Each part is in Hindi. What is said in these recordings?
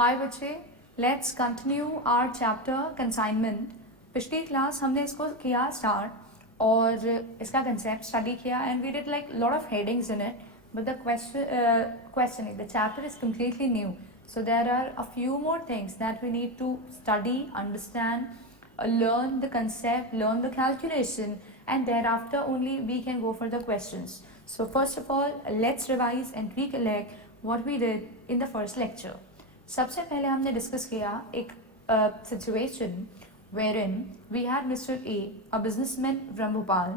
हाय बच्चे, let's continue our chapter consignment. पिछली क्लास हमने इसको किया स्टार्ट और इसका कंसेप्ट स्टडी किया and we did like lot of headings in it, but the questioning the chapter is completely new, so there are a few more things that we need to study, understand, learn the concept, learn the calculation, and thereafter only we can go for the questions. So first of all, let's revise and recollect what we did in the first lecture. सबसे पहले हमने डिस्कस किया एक situation wherein we had Mr. A, a businessman from Bhopal,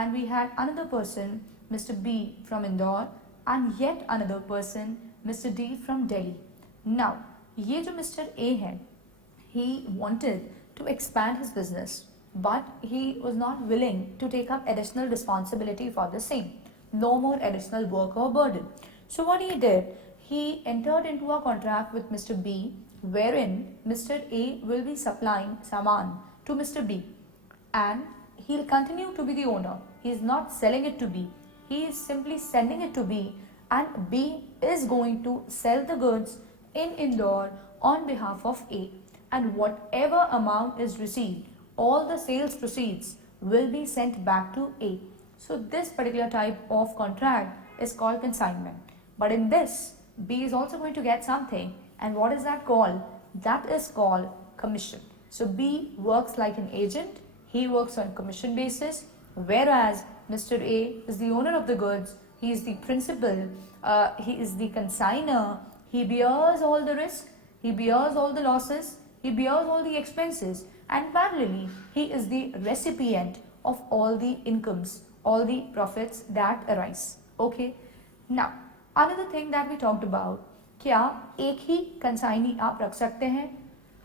and we had another person, Mr. B from Indore, and yet another person, Mr. D from Delhi. Now, ये जो Mr. A है, he wanted to expand his business, but he was not willing to take up additional responsibility for the same. No more additional work or burden. So what he did, he entered into a contract with Mr. B, wherein Mr. A will be supplying saman to Mr. B, and he'll continue to be the owner. He is not selling it to B. He is simply sending it to B, and B is going to sell the goods in Indore on behalf of A. And whatever amount is received, all the sales proceeds will be sent back to A. So this particular type of contract is called consignment. But in this, B is also going to get something, and what is that called? That is called commission. So B works like an agent, he works on commission basis, whereas Mr. A is the owner of the goods, he is the principal, he is the consigner, he bears all the risk, he bears all the losses, he bears all the expenses, and parallelly he is the recipient of all the incomes, all the profits that arise. Okay, now another thing that we talked about, क्या एक ही कंसाइनी आप रख सकते हैं,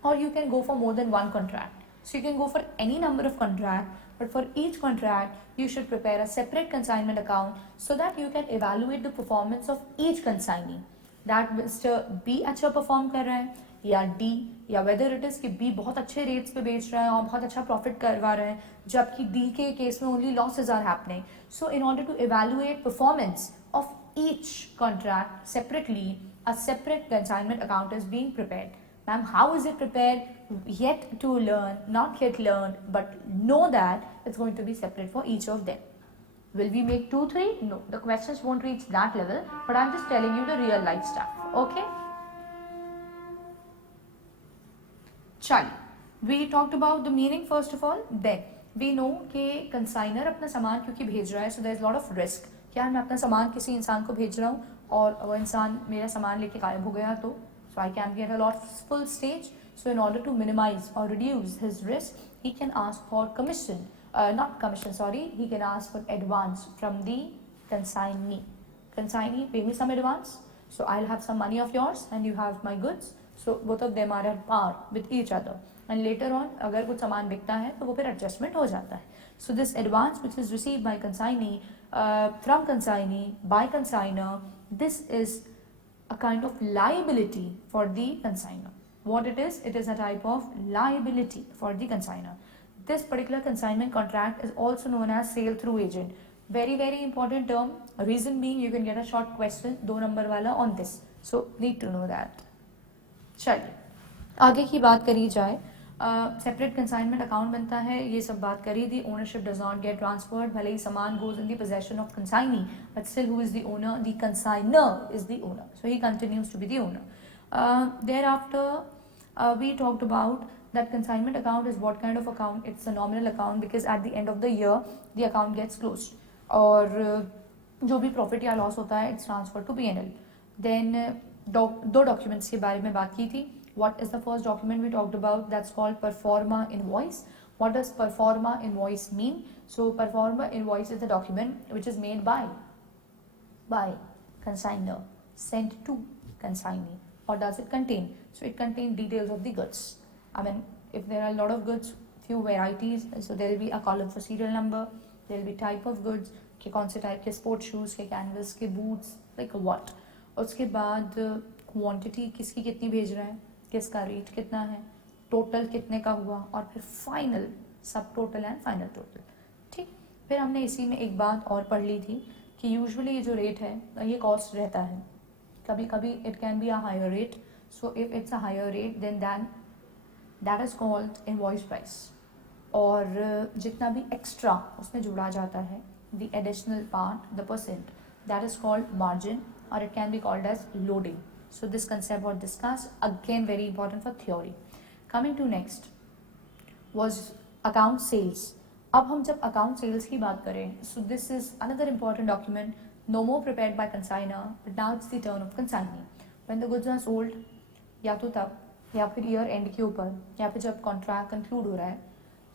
or you can go for more than one contract. So you can go for any number of contract, but for each contract you should prepare a separate consignment account so that you can evaluate the performance of each consignee. That Mr. B अच्छा परफॉर्म कर रहा है या D, या whether it is कि B बहुत अच्छे रेट्स पे बेच रहा है और बहुत अच्छा प्रॉफिट करवा रहा है, जबकि D के केस में only losses are happening. So in order to evaluate performance of each contract separately, a separate consignment account is being prepared. Ma'am, how is it prepared? Yet to learn, not yet learned, but know that it's going to be separate for each of them. Will we make 2, 3? No, the questions won't reach that level, but I'm just telling you the real life stuff. Okay? चलिए, we talked about the meaning first of all. Then we know कि consigner अपना सामान क्योंकि भेज रहा है, so there is a lot of risk. क्या मैं अपना सामान किसी इंसान को भेज रहा हूँ और वो इंसान मेरा सामान लेके गायब हो गया तो so I can be at a losful stage. So in order to minimize or reduce his risk, he can ask for commission, not commission, sorry, he can ask for advance from the consignee. Consignee, pay me some advance, so I'll have some money of yours and you have my goods. So both of them are at par with each other. And later on, अगर कुछ सामान बिकता है तो वो फिर adjustment हो जाता है. So this advance which is received by consignee, from consignee by consigner, this is a kind of liability for the consigner. What it is a type of liability for the consigner. This particular consignment contract is also known as sale through agent. Very very important term. Reason being, you can get a short question 2 number वाला on this. So need to know that. चलिए आगे की बात करी जाए. सेपरेट कंसाइनमेंट अकाउंट बनता है, ये सब बात करी दी. Ownership does not get transferred, भले ही सामान goes in the possession of consignee, but still who is the owner? The consignor is the owner, so he continues to be the owner. Thereafter we talked about that consignment account is what kind of account? It's a nominal account because at the end of the year the account gets closed, और जो भी प्रॉफिट या लॉस होता है it's transferred to P&L. Then दो डॉक्यूमेंट्स के बारे में बात की थी. What is the first document we talked about? That's called performa invoice. What does performa invoice mean? So performa invoice is the document which is made by consigner, sent to consignee. What does it contain? So it contains details of the goods. I mean, if there are a lot of goods, few varieties, so there will be a column for serial number, there will be type of goods, कि कौन से टाइप के स्पोर्ट्स शूज़ के, कैनवस के, बूट्स, लाइक व्हाट. उसके बाद क्वांटिटी किसकी कितनी भेज रहा है, किसका रेट कितना है, टोटल कितने का हुआ, और फिर फाइनल सब टोटल एंड फाइनल टोटल. ठीक. फिर हमने इसी में एक बात और पढ़ ली थी कि यूजुअली ये जो रेट है ये कॉस्ट रहता है. कभी कभी it can be a higher rate, So if it's a higher rate, then that is called invoice price. और जितना भी एक्स्ट्रा उसमें जोड़ा जाता है, the additional part, the percent, that is called margin, or it can be called as loading. So this concept was discussed, again very important for theory. Coming to next was account sales. अब हम जब account sales की बात करें, so this is another important document, no more prepared by consignor, but now it's the turn of consignee. When the goods are sold, या तो तब या फिर ईयर एंड के ऊपर या फिर जब कॉन्ट्रैक्ट कंक्लूड हो रहा है,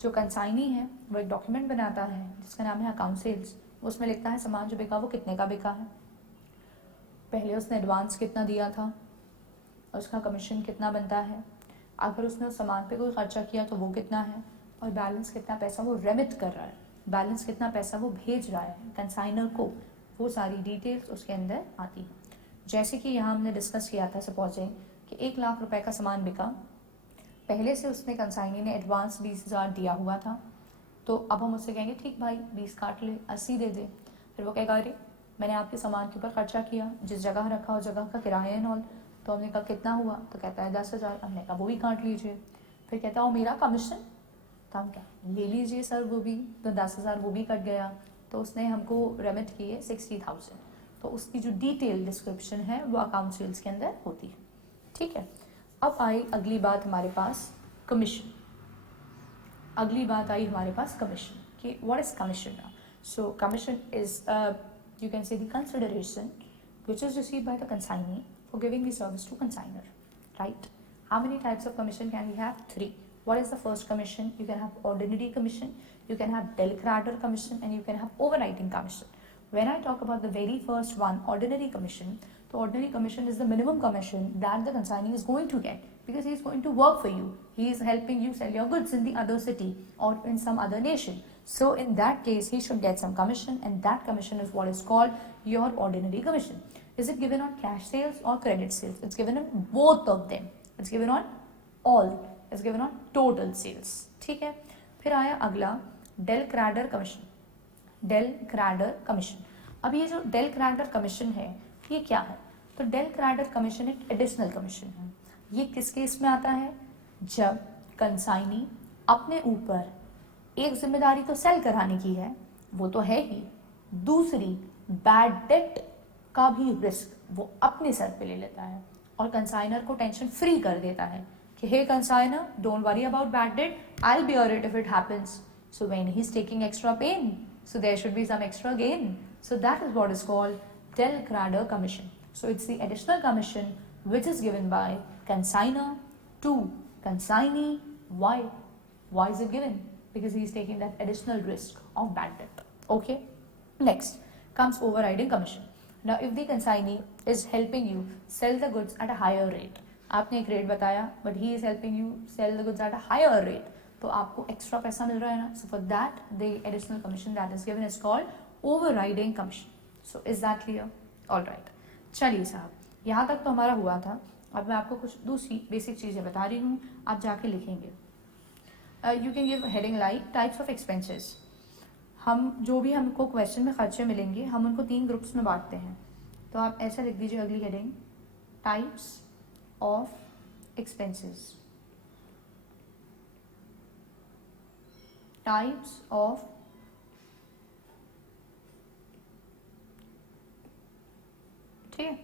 जो कंसाइनी है वो एक डॉक्यूमेंट बनाता है जिसका नाम है अकाउंट सेल्स. उसमें लिखता है सामान जो बिका वो कितने का बिका है, पहले उसने एडवांस कितना दिया था, उसका कमीशन कितना बनता है, अगर उसने उस सामान पे कोई खर्चा किया तो वो कितना है, और बैलेंस कितना पैसा वो रेमिट कर रहा है, बैलेंस कितना पैसा वो भेज रहा है कंसाइनर को, वो सारी डिटेल्स उसके अंदर आती है. जैसे कि यहाँ हमने डिस्कस किया था, सपोजिंग कि 1 लाख रुपए का सामान बिका, पहले से उसने कंसाइनी ने एडवांस 20,000 दिया हुआ था, तो अब हम उससे कहेंगे ठीक भाई 20 काट ले, 80 दे दे. फिर वो कहेगा अरे मैंने आपके सामान के ऊपर खर्चा किया, जिस जगह रखा उस जगह का किराया एंड ऑल, तो हमने कहा कितना हुआ, तो कहता है 10,000. हमने कहा वो भी काट लीजिए. फिर कहता है और मेरा कमीशन, तो हम क्या ले लीजिए सर वो भी, तो 10,000 वो भी कट गया, तो उसने हमको रेमिट किए 60,000. तो उसकी जो डिटेल डिस्क्रिप्शन है वो अकाउंट सेल्स के अंदर होती है. ठीक है. अब आई अगली बात हमारे पास कमीशन. अगली बात आई हमारे पास कमीशन कि what is commission now. So commission is you can say the consideration which is received by the consignee for giving the service to consignor, right? How many types of commission can we have? 3. What is the first commission? You can have ordinary commission, you can have del credor commission, and you can have overriding commission. When I talk about the very first one, ordinary commission, the ordinary commission is the minimum commission that the consignee is going to get because he is going to work for you. He is helping you sell your goods in the other city or in some other nation. So in that case, he should get some commission, and that commission is what is called your ordinary commission. Is it given on cash sales or credit sales? It's given on both of them. It's given on all. It's given on total sales. ठीक है. फिर आया अगला del credor commission. del credor commission. अब ये जो del credor commission है ये क्या है? तो del credor commission एक एडिशनल कमीशन है. ये किस केस में आता है? जब कंसाइनी अपने ऊपर एक जिम्मेदारी तो सेल कराने की है, वो तो है ही, दूसरी बैड डेट का भी रिस्क वो अपने सर पे ले लेता है और कंसाइनर को टेंशन फ्री कर देता है कि hey consignor, don't worry about bad debt, I will bear it if it happens. So when he is taking extra pain, so there should be some extra gain. So that is what is called del credor commission. So it's the additional commission which is given by consignor to consignee. Why? Why is it given? Because he is taking that additional risk of bad debt. Okay. Next comes overriding commission. Now if the consignee is helping you sell the goods at a higher rate, आपने एक रेट बताया but he is helping you sell the goods at a higher rate, तो आपको एक्स्ट्रा पैसा मिल रहा है ना. So for that the additional commission that is given is called overriding commission. So is that clear? All right. चलिए साहब, यहाँ तक तो हमारा हुआ था. अब मैं आपको कुछ दूसरी बेसिक चीज़ें बता रही हूँ, आप जाके लिखेंगे. You can give heading like types of expenses. हम जो भी हमको क्वेश्चन में खर्चे मिलेंगे हम उनको 3 ग्रुप्स में बांटते हैं. तो आप ऐसा लिख दीजिए अगली heading, types of expenses. Types of ठीक है.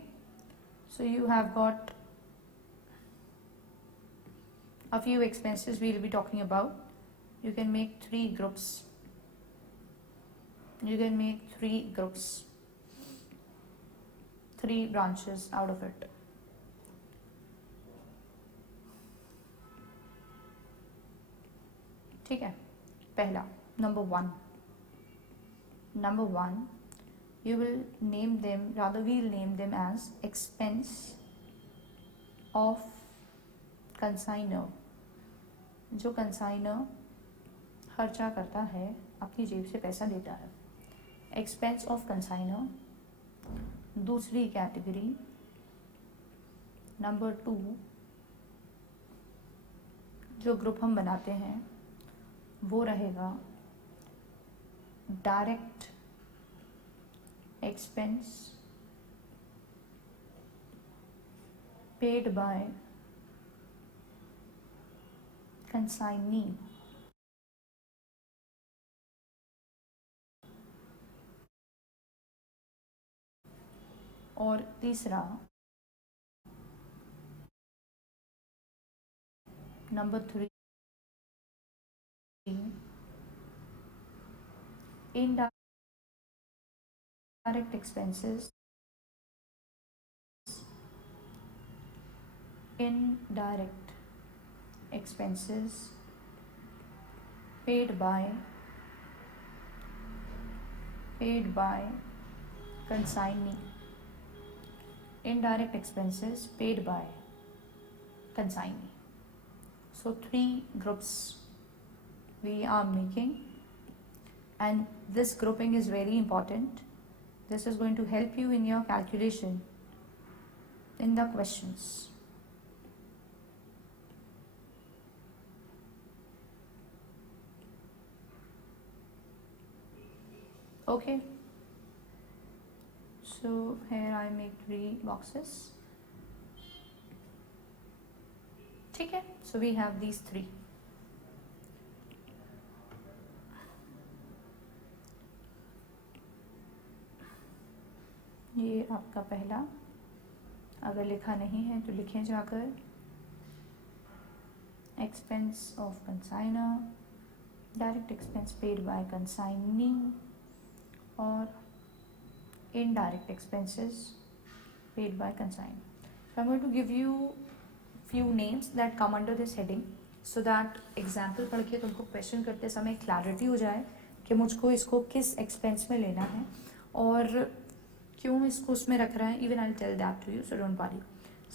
So you have got a few expenses we will be talking about. You can make 3 groups. You can make 3 groups, 3 branches out of it. ठीक है. पहला number 1. Number 1, you will name them, rather we'll name them as expense of consignor. जो कंसाइनर खर्चा करता है, अपनी जेब से पैसा देता है. Expense of consignor. दूसरी कैटेगरी नंबर 2, जो ग्रुप हम बनाते हैं वो रहेगा direct expense paid by consignee. और तीसरा नंबर 3, indirect expenses, indirect expenses paid by consignee, indirect expenses paid by consignee. So 3 groups we are making, and this grouping is very important. This is going to help you in your calculation in the questions. Okay, so here I make 3 boxes. ठीक है, so we have these 3. ये आपका पहला, अगर लिखा नहीं है तो लिखें जाकर, expense of consignor, direct expense paid by consignee, और indirect expenses paid by consignee. So I'm going to give you few names that come under this heading so that example पढ़ के तुमको क्वेश्चन करते समय क्लैरिटी हो जाए कि मुझको इसको किस एक्सपेंस में लेना है और क्यों इसको उसमें रख रहा है. Even I tell that to you, so don't worry.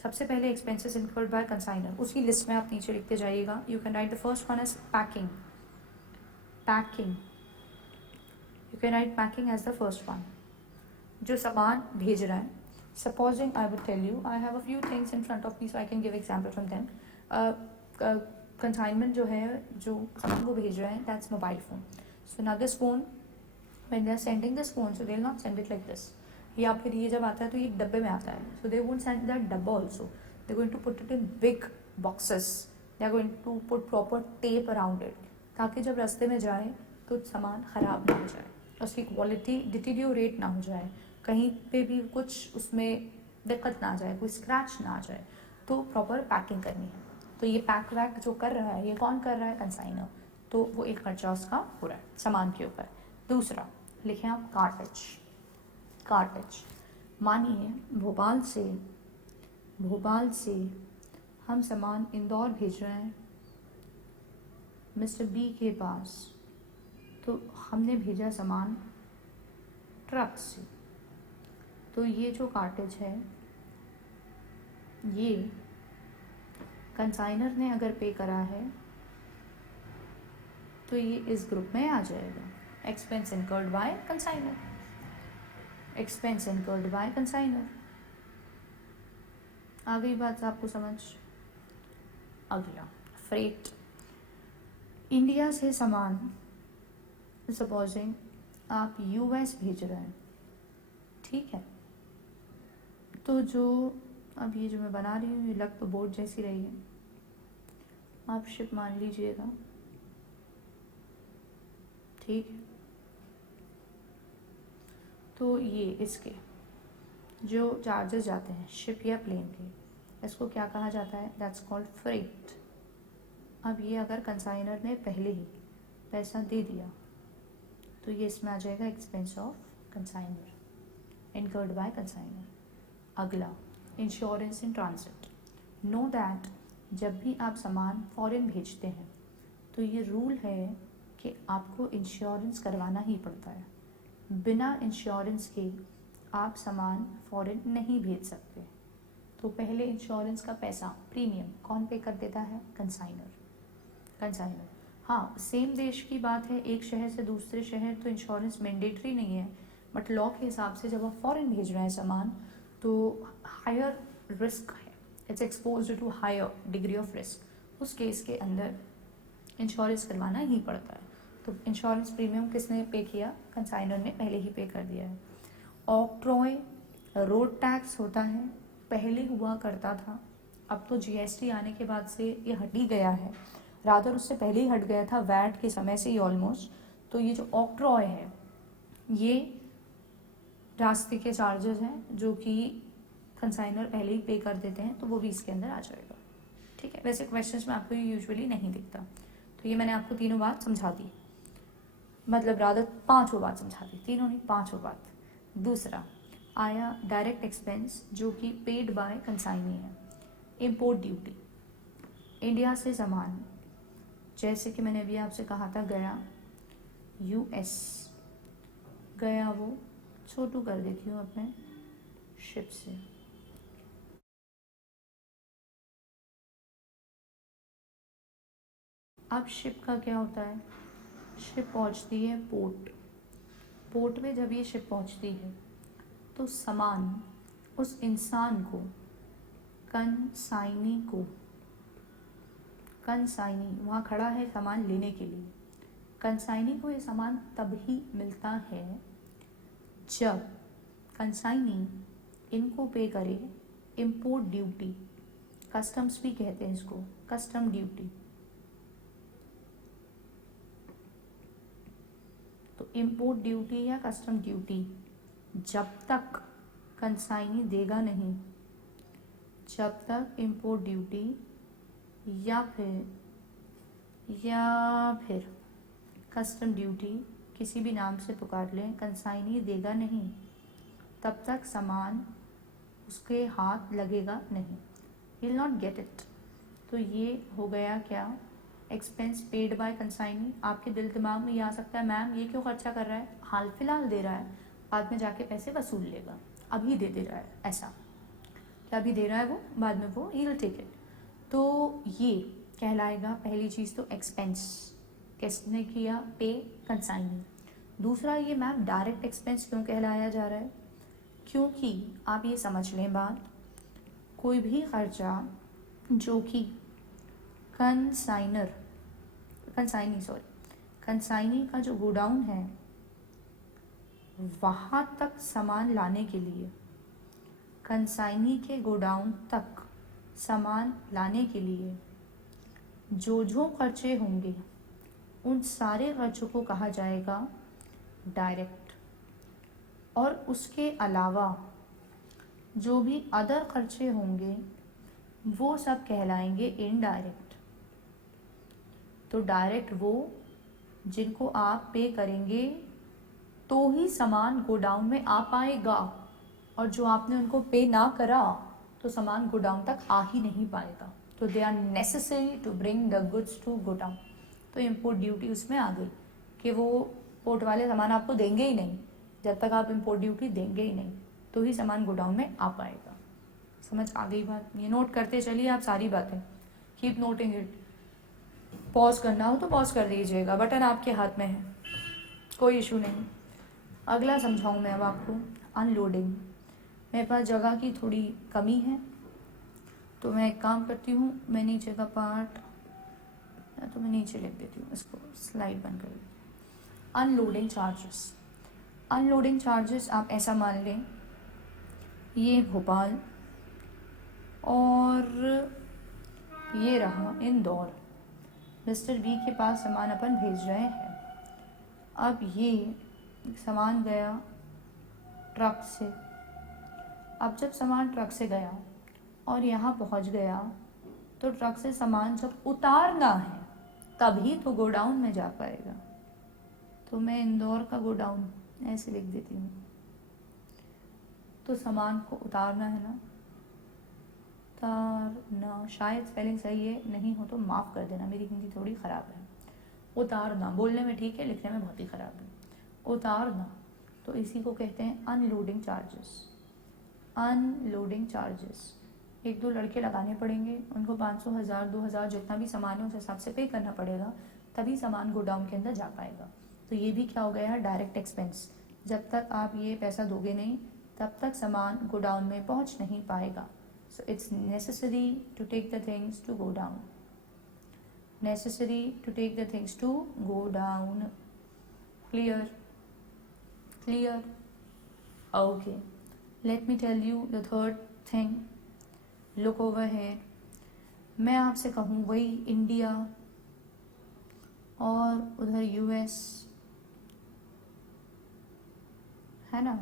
सबसे पहले एक्सपेंसेस इनकर्ड बाय कंसाइनर, उसकी लिस्ट में आप नीचे लिखते जाइएगा. You can write the first one as packing. You can write packing as the first one. जो सामान भेज रहा है, supposing I would tell you, I have a few things in front of me so I can give example from them. Consignment जो है, जो सामान को भेज रहे हैं, that's mobile phone. So now this phone, when they are sending this phone, so they will not send it like this. या फिर ये जब आता है तो ये डब्बे में आता है, so they won't send that डब्बा also. They going to put it in big boxes. They are going to put proper tape around it, ताकि जब रास्ते में जाए तो सामान ख़राब ना हो जाए, उसकी क्वालिटी डिटीरियोरेट ना हो जाए, कहीं पे भी कुछ उसमें दिक्कत ना आ जाए, कोई स्क्रैच ना आ जाए. तो प्रॉपर पैकिंग करनी है. तो ये पैक वैक जो कर रहा है, ये कौन कर रहा है? कंसाइनर. तो वो एक खर्चा उसका हो रहा है सामान के ऊपर. दूसरा लिखें आप कार्टेज. मानिए भोपाल से हम सामान इंदौर भेज रहे हैं मिस्टर बी के पास. तो हमने भेजा सामान ट्रक से. तो ये जो कार्टेज है, ये कंसाइनर ने अगर पे करा है तो ये इस ग्रुप में आ जाएगा. Expense incurred by consignor. आ गई बात आपको समझ? अगला फ्रेट. इंडिया से सामान, सपोजिंग आप यूएस भेज रहे हैं, ठीक है. तो जो अब ये जो मैं बना रही हूँ, ये लग तो बोर्ड जैसी रही है, आप शिप मान लीजिएगा, ठीक है. तो ये इसके जो चार्जेस जाते हैं शिप या प्लेन के, इसको क्या कहा जाता है? That's called freight. अब ये अगर कंसाइनर ने पहले ही पैसा दे दिया तो ये इसमें आ जाएगा expense of consignor, incurred by consignor. अगला insurance in transit. Know that जब भी आप सामान फॉरेन भेजते हैं तो ये रूल है कि आपको इंश्योरेंस करवाना ही पड़ता है. बिना इंश्योरेंस के आप सामान फॉरेन नहीं भेज सकते. तो पहले इंश्योरेंस का पैसा, प्रीमियम कौन पे कर देता है? कंसाइनर. हाँ, सेम देश की बात है, एक शहर से दूसरे शहर तो इंश्योरेंस मैंडेटरी नहीं है, बट लॉ के हिसाब से जब आप फॉरेन भेज रहे हैं सामान तो हायर रिस्क है, it's exposed to higher degree of risk. उस केस के अंदर इंश्योरेंस करवाना ही पड़ता है. तो इंश्योरेंस प्रीमियम किसने पे किया? कंसाइनर ने पहले ही पे कर दिया है. ऑक्ट्रॉय रोड टैक्स होता है पहले हुआ करता था, अब तो जीएसटी आने के बाद से ये हट ही गया है, रादर उससे पहले ही हट गया था, वैट के समय से ही ऑलमोस्ट। तो ये जो ऑक्ट्रॉय है ये रास्ते के चार्जेस हैं जो कि कंसाइनर पहले ही पे कर देते हैं, तो वो भी इसके अंदर आ जाएगा। ठीक है, वैसे क्वेश्चंस में आपको यूजुअली नहीं दिखता, तो ये मैंने आपको तीनों बात समझा दी, मतलब रादर पांचों बात समझा दी, तीनों नहीं पांचों बात। दूसरा आया डायरेक्ट एक्सपेंस जो कि पेड बाय कंसाइनी है। इम्पोर्ट ड्यूटी, इंडिया से सामान, जैसे कि मैंने अभी आपसे कहा था गया यूएस, गया वो छोटू कर देती हूँ अपने शिप से, अब शिप का क्या होता है, शिप पहुँचती है पोर्ट, पोर्ट में जब ये शिप पहुँचती है तो सामान उस इंसान को, कंसाइनी को, कंसाइनी वहाँ खड़ा है सामान लेने के लिए, कंसाइनी को ये सामान तभी मिलता है जब कंसाइनी इनको पे करे इम्पोर्ट ड्यूटी, कस्टम्स भी कहते हैं इसको, कस्टम ड्यूटी। तो इम्पोर्ट ड्यूटी या कस्टम ड्यूटी जब तक कंसाइनी देगा नहीं, जब तक इम्पोर्ट ड्यूटी या फिर कस्टम ड्यूटी किसी भी नाम से पुकार लें, कंसाइनी देगा नहीं, तब तक सामान उसके हाथ लगेगा नहीं, विल नॉट गेट इट। तो ये हो गया क्या, एक्सपेंस पेड बाय कंसाइनी। आपके दिल दिमाग में ये आ सकता है मैम ये क्यों खर्चा कर रहा है, हाल फिलहाल दे रहा है, बाद में जाके पैसे वसूल लेगा, अभी दे रहा है, ऐसा क्या अभी दे रहा है वो, बाद में वो ही विल टेक इट। तो ये कहलाएगा पहली चीज़ तो एक्सपेंस, किसने किया, पे कंसाइनी। दूसरा ये मैम डायरेक्ट एक्सपेंस क्यों कहलाया जा रहा है, क्योंकि आप ये समझ लें बात, कोई भी खर्चा जो कि कंसाइनी का जो गोडाउन है वहाँ तक सामान लाने के लिए, कंसाइनी के गोडाउन तक सामान लाने के लिए जो खर्चे होंगे उन सारे खर्चों को कहा जाएगा डायरेक्ट, और उसके अलावा जो भी अदर खर्चे होंगे वो सब कहलाएंगे इनडायरेक्ट। तो डायरेक्ट वो जिनको आप पे करेंगे तो ही सामान गोडाउन में आ पाएगा, और जो आपने उनको पे ना करा तो सामान गोडाउन तक आ ही नहीं पाएगा। तो they are necessary to bring the goods to godown. तो इम्पोर्ट ड्यूटी उसमें आ गई कि वो पोर्ट वाले सामान आपको देंगे ही नहीं, जब तक आप इम्पोर्ट ड्यूटी देंगे ही नहीं तो ही सामान गोडाउन में आ पाएगा। समझ आ गई बात, ये नोट करते चलिए आप सारी बातें, कीप नोटिंग इट। पॉज करना हो तो पॉज कर दीजिएगा, बटन आपके हाथ में है, कोई इशू नहीं। अगला समझाऊँ मैं अब आपको, अनलोडिंग। मेरे पास जगह की थोड़ी कमी है तो मैं एक काम करती हूँ, मैं नीचे का पार्ट या तो मैं नीचे लिख देती हूँ, इसको स्लाइड बंद कर देती हूँ। अनलोडिंग चार्जेस, अनलोडिंग चार्जेस आप ऐसा मान लें ये भोपाल और ये रहा इंदौर, मिस्टर बी के पास सामान अपन भेज रहे हैं। अब ये सामान गया ट्रक से, अब जब सामान ट्रक से गया और यहाँ पहुँच गया तो ट्रक से सामान जब उतारना है तभी तो गोडाउन में जा पाएगा। तो मैं इंदौर का गोडाउन ऐसे लिख देती हूँ। तो सामान को उतारना है ना, उतारना, शायद स्पेलिंग सही है, नहीं हो तो माफ़ कर देना, मेरी हिंदी थोड़ी ख़राब है। उतारना बोलने में ठीक है, लिखने में बहुत ही ख़राब है। उतारना, तो इसी को कहते हैं अनलोडिंग चार्जेस। अनलोडिंग चार्जेस एक दो लड़के लगाने पड़ेंगे, उनको 500, 1000, 2000 जितना भी सामान है उस हिसाब से पे करना पड़ेगा, तभी सामान गोडाउन के अंदर जा पाएगा। तो ये भी क्या हो गया है, डायरेक्ट एक्सपेंस। जब तक आप ये पैसा दोगे नहीं तब तक सामान गोडाउन में पहुंच नहीं पाएगा। So it's necessary to take the things to godown, necessary to take the things to godown. Clear, clear, okay. Let me tell you the third thing, look over है, मैं आपसे कहूँ वही इंडिया और उधर यूएस है ना।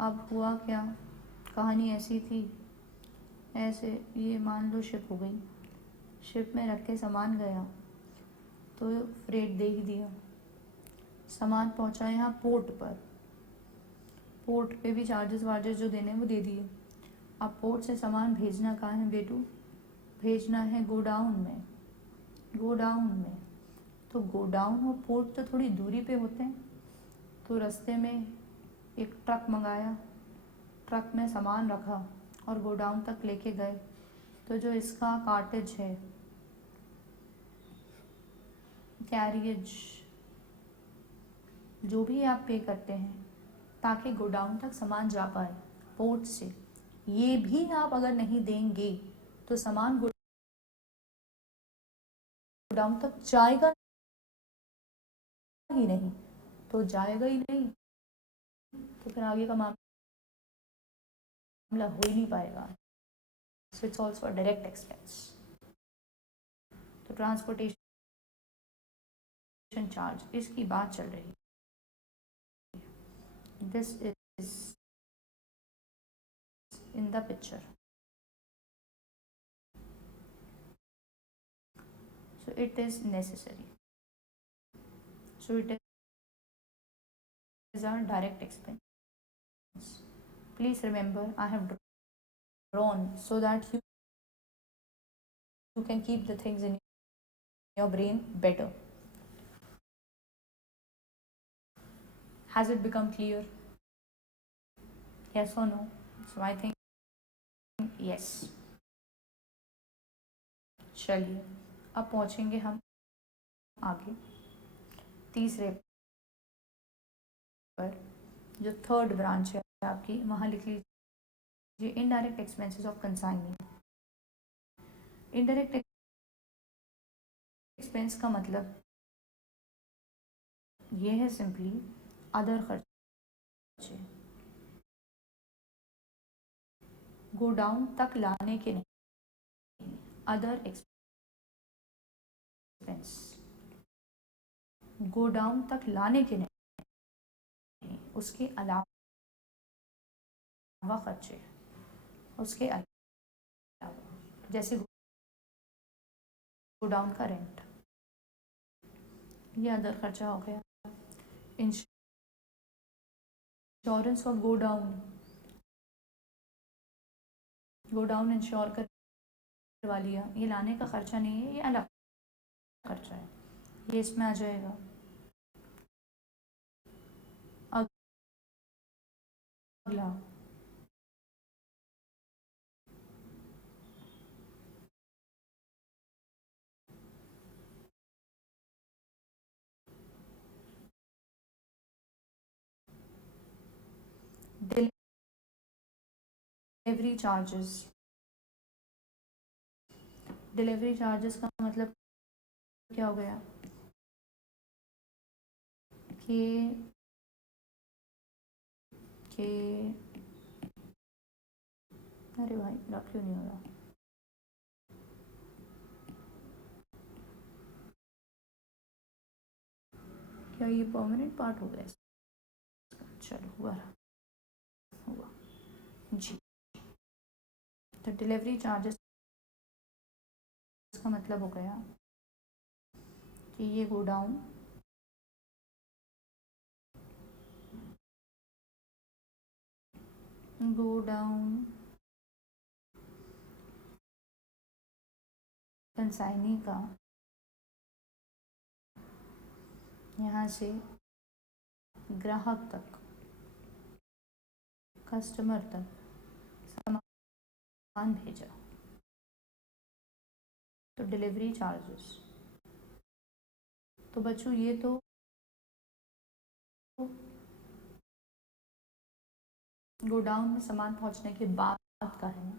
अब हुआ क्या, कहानी ऐसी थी, ऐसे ये मान लो शिप हो गई, शिप में रख के सामान गया तो फ्रेट दे ही दिया, सामान पहुंचा यहाँ पोर्ट पर, पोर्ट पे भी चार्जेस वार्जेस जो देने वो दे दिए। अब पोर्ट से सामान भेजना कहाँ है बेटू, भेजना है गोडाउन में, गोडाउन में। तो गोडाउन और पोर्ट तो थोड़ी दूरी पे होते हैं, तो रास्ते में एक ट्रक मंगाया, ट्रक में सामान रखा और गोडाउन तक लेके गए। तो जो इसका कार्टेज है, कैरियज जो भी आप पे करते हैं ताकि गोडाउन तक सामान जा पाए पोर्ट से, ये भी आप अगर नहीं देंगे तो सामान गोडाउन तक जाएगा ही नहीं, तो जाएगा ही नहीं तो फिर आगे का मामला हो ही नहीं पाएगा। So it's also direct expense. तो ट्रांसपोर्टेशन चार्ज इसकी बात चल रही है, this is in the picture. So it is necessary. So it is our direct expense. Please remember, I have drawn so that you can keep the things in your brain better. Has it become clear? Yes or no? So I think yes. चलिए अब पहुंचेंगे हम आगे तीसरे पर, जो थर्ड ब्रांच है आपकी, वहां लिख लीजिए indirect expenses of consignment. Indirect expense का मतलब ये है सिंपली अदर खर्चे, गोडाउन तक लाने के नहीं, अदर एक्सपेंस, गोडाउन तक लाने के नहीं, उसके अलावा खर्चे, उसके अलावा जैसे गोडाउन का रेंट, ये अदर खर्चा हो गया। Insurance of godown, godown ensure करवा लिया, ये लाने का खर्चा नहीं है, ये अलग खर्चा है, ये इसमें आ जाएगा। अगला डिलीवरी चार्जेस। डिलीवरी चार्जेस का मतलब क्या हो गया कि अरे भाई रख क्यों नहीं हो रहा, क्या ये परमानेंट पार्ट हो गया इसका? चलो हुआ जी। तो डिलीवरी चार्जेस का मतलब हो गया कि ये गोडाउन कंसाइनी का यहाँ से ग्राहक तक, कस्टमर तक सामान भेजा, तो डिलीवरी चार्जेस। तो बच्चों ये तो गोडाउन में सामान पहुंचने के बाद का है,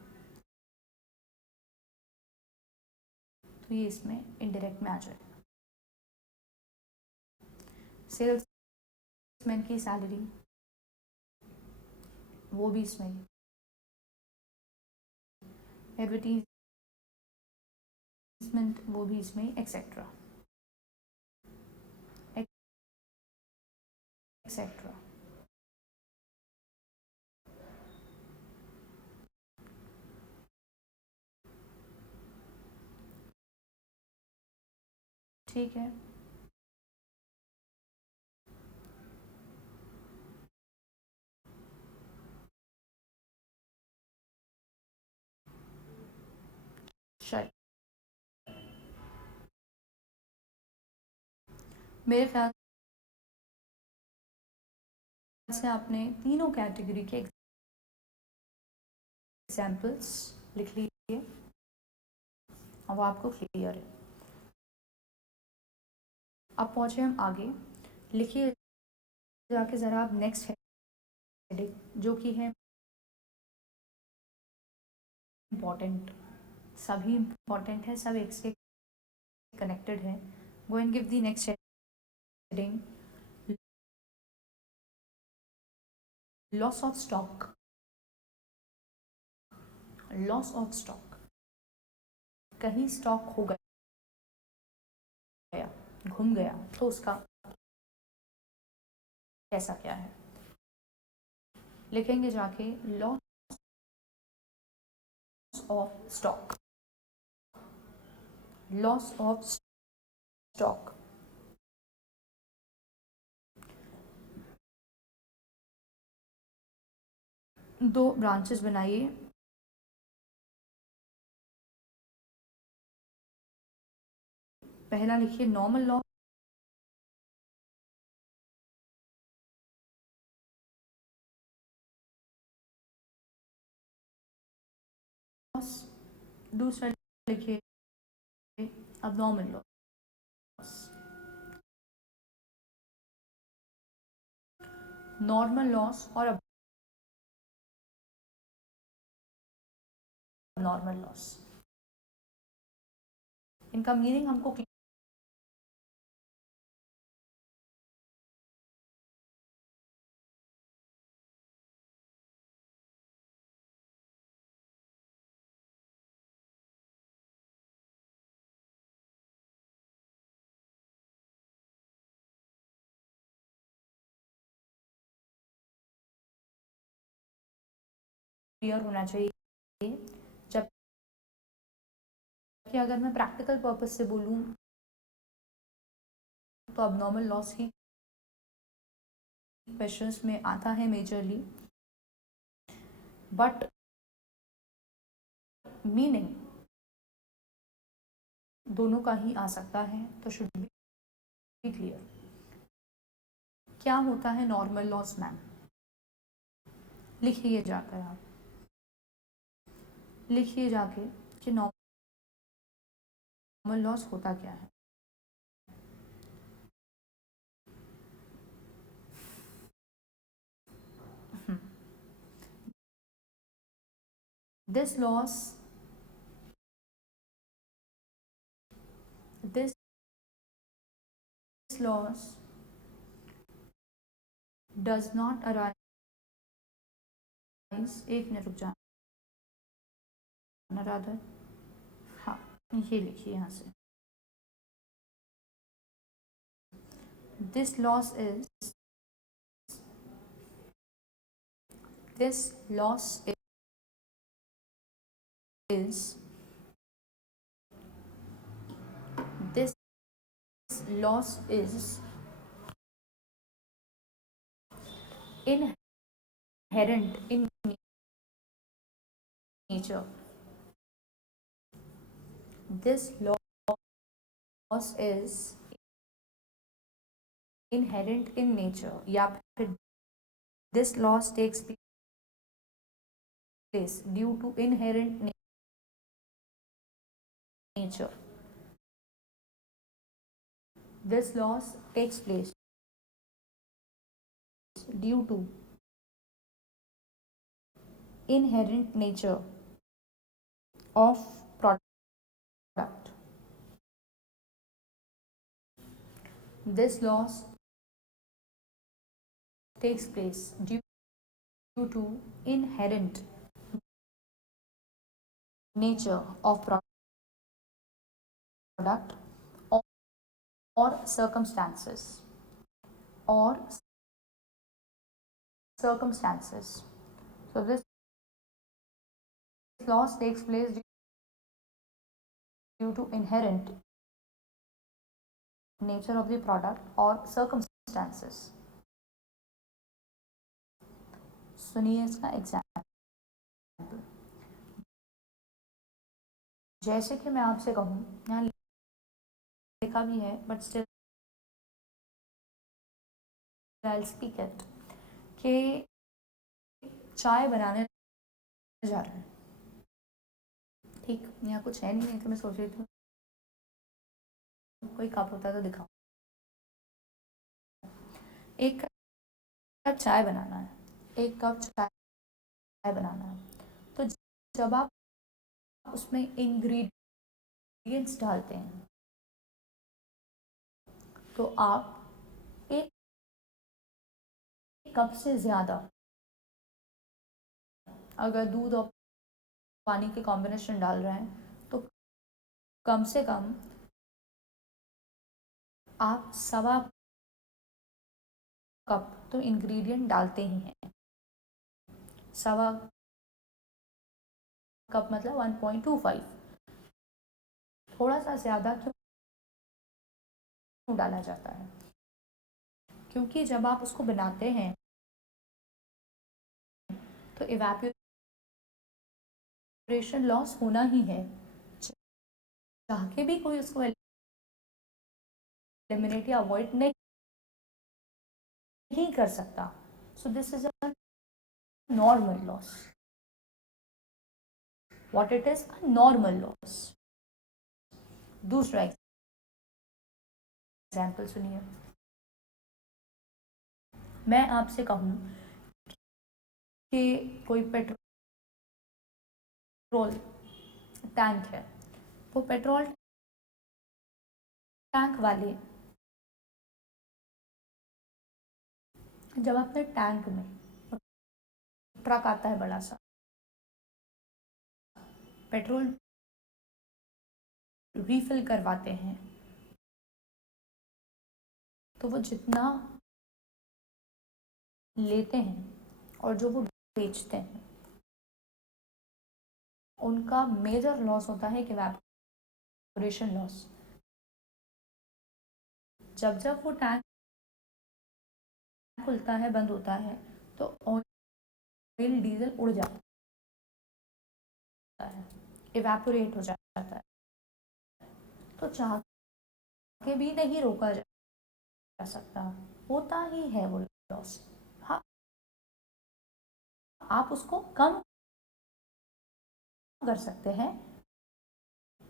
तो ये इसमें इनडायरेक्ट में आ जाएगा। सेल्समैन की सैलरी वो भी इसमें, एडवर्टीजमेंट वो भी इसमें, एक्सेट्रा एक्सेट्रा। ठीक है, चल मेरे ख्याल से आपने तीनों कैटेगरी के एग्जाम्पल्स लिख लिए, अब आपको क्लियर है। अब पहुंचे हम आगे, लिखिए जाके ज़रा आप नेक्स्ट हेडिंग जो कि है इम्पॉर्टेंट, सभी इम्पॉर्टेंट है, सब एक से कनेक्टेड है। Go and give the next heading, loss of stock. Loss of stock, कहीं स्टॉक हो गया, घूम गया, तो उसका कैसा क्या है। लिखेंगे जाके loss of stock, loss of stock. दो ब्रांचेस बनाइए, पहला लिखिए नॉर्मल लॉस, दूसरा लिखिए अबनॉर्मल लॉस। नॉर्मल लॉस और अबनॉर्मल लॉस, इनका मीनिंग हमको क्लियर होना चाहिए। जबकि अगर मैं प्रैक्टिकल पर्पज से बोलूँ तो अबनॉर्मल लॉस ही क्वेश्चंस में आता है मेजरली, बट मीनिंग दोनों का ही आ सकता है, तो शुड बी क्लियर। क्या होता है नॉर्मल लॉस मैम, लिखिए जाकर आप, लिखिए जाके कि नॉर्मल लॉस होता क्या है। This loss, this loss does not arise, एक मिनट रुक जाना रादर, हाँ ये लिखिए यहाँ से, this loss is, this loss is, this loss is inherent in nature, this loss is inherent in nature, या फिर this loss takes place due to inherent nature, this loss takes place due to inherent nature of product, this loss takes place due to inherent nature of product or circumstances or circumstances. So this loss takes place due to inherent nature of the product or circumstances. सुनिए इसका एग्जाम्पल। जैसे कि मैं आपसे कहूँ, यहाँ लिखा भी है but still I speak it, कि चाय बनाने जा रहे हैं। ठीक, यहाँ कुछ है नहीं, तो मैं सोच रही थी कोई कप होता तो दिखाओ। एक कप चाय बनाना है, एक कप चाय बनाना है। तो जब आप उसमें इंग्रेडिएंट्स डालते हैं तो आप एक कप से ज़्यादा, अगर दूध और पानी के कॉम्बिनेशन डाल रहे हैं तो कम से कम आप 1.25 कप तो इंग्रेडिएंट डालते ही हैं। 1.25 कप मतलब 1.25। थोड़ा सा ज़्यादा क्यों डाला जाता है? क्योंकि जब आप उसको बनाते हैं तो इवेपोरेशन लॉस होना ही है, चाह के भी कोई उसको एलिमिनेट या अवॉइड नहीं कर सकता। सो this is a normal loss. What it is? A normal loss. दूसरा एग्जाम्पल सुनिए। मैं आपसे कहूँ कि कोई पेट्रोल टैंक है, वो पेट्रोल टैंक वाले जब अपने टैंक में, ट्रक आता है बड़ा सा, पेट्रोल रिफिल करवाते हैं, तो वो जितना लेते हैं और जो वो बेचते हैं, उनका मेजर लॉस होता है कि इवेपोरेशन लॉस। जब जब वो टैंक खुलता है, बंद होता है, तो ऑयल डीजल उड़ जाता है, इवेपोरेट हो जाता है। तो चाह के भी नहीं रोका जा सकता, होता ही है वो लॉस। हाँ, आप उसको कम कर सकते हैं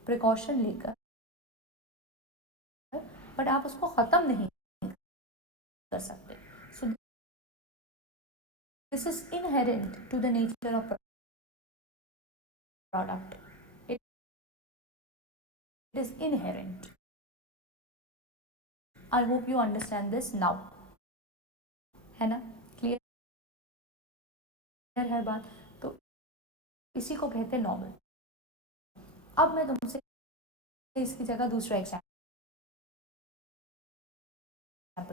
प्रिकॉशन लेकर, बट आप उसको खत्म नहीं कर सकते। So this is inherent to the nature of product. It is inherent. I hope you understand this now, है ना? क्लियर है बात? तो इसी को कहते हैं नॉर्मल। अब मैं तुमसे इसकी जगह दूसरा एग्जाम्पल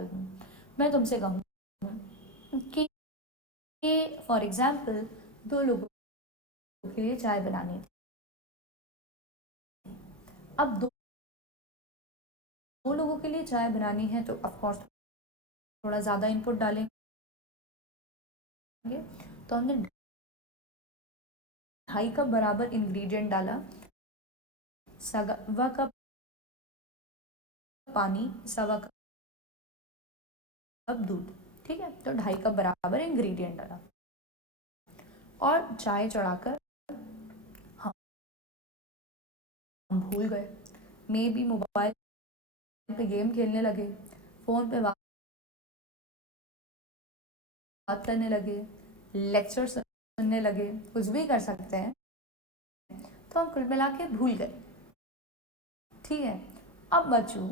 दूँ। मैं तुमसे कहूँ कि फॉर एग्जाम्पल 2 लोगों के लिए चाय बनानी थी। अब दो लोगों के लिए चाय बनानी है तो ऑफकोर्स थोड़ा ज़्यादा इनपुट डालेंगे। तो हमने 2.5 कप बराबर इंग्रेडिएंट डाला, 1.25 कप पानी, 1.25 कप दूध। ठीक है, तो 2.5 कप बराबर इंग्रेडिएंट डाला और चाय चढ़ाकर हम भूल गए। मे बी मोबाइल पे गेम खेलने लगे, फ़ोन पे बात करने लगे, लेक्चर सुनने लगे, कुछ भी कर सकते हैं। तो हम कुल मिला के भूल गए। ठीक है, अब बच्चों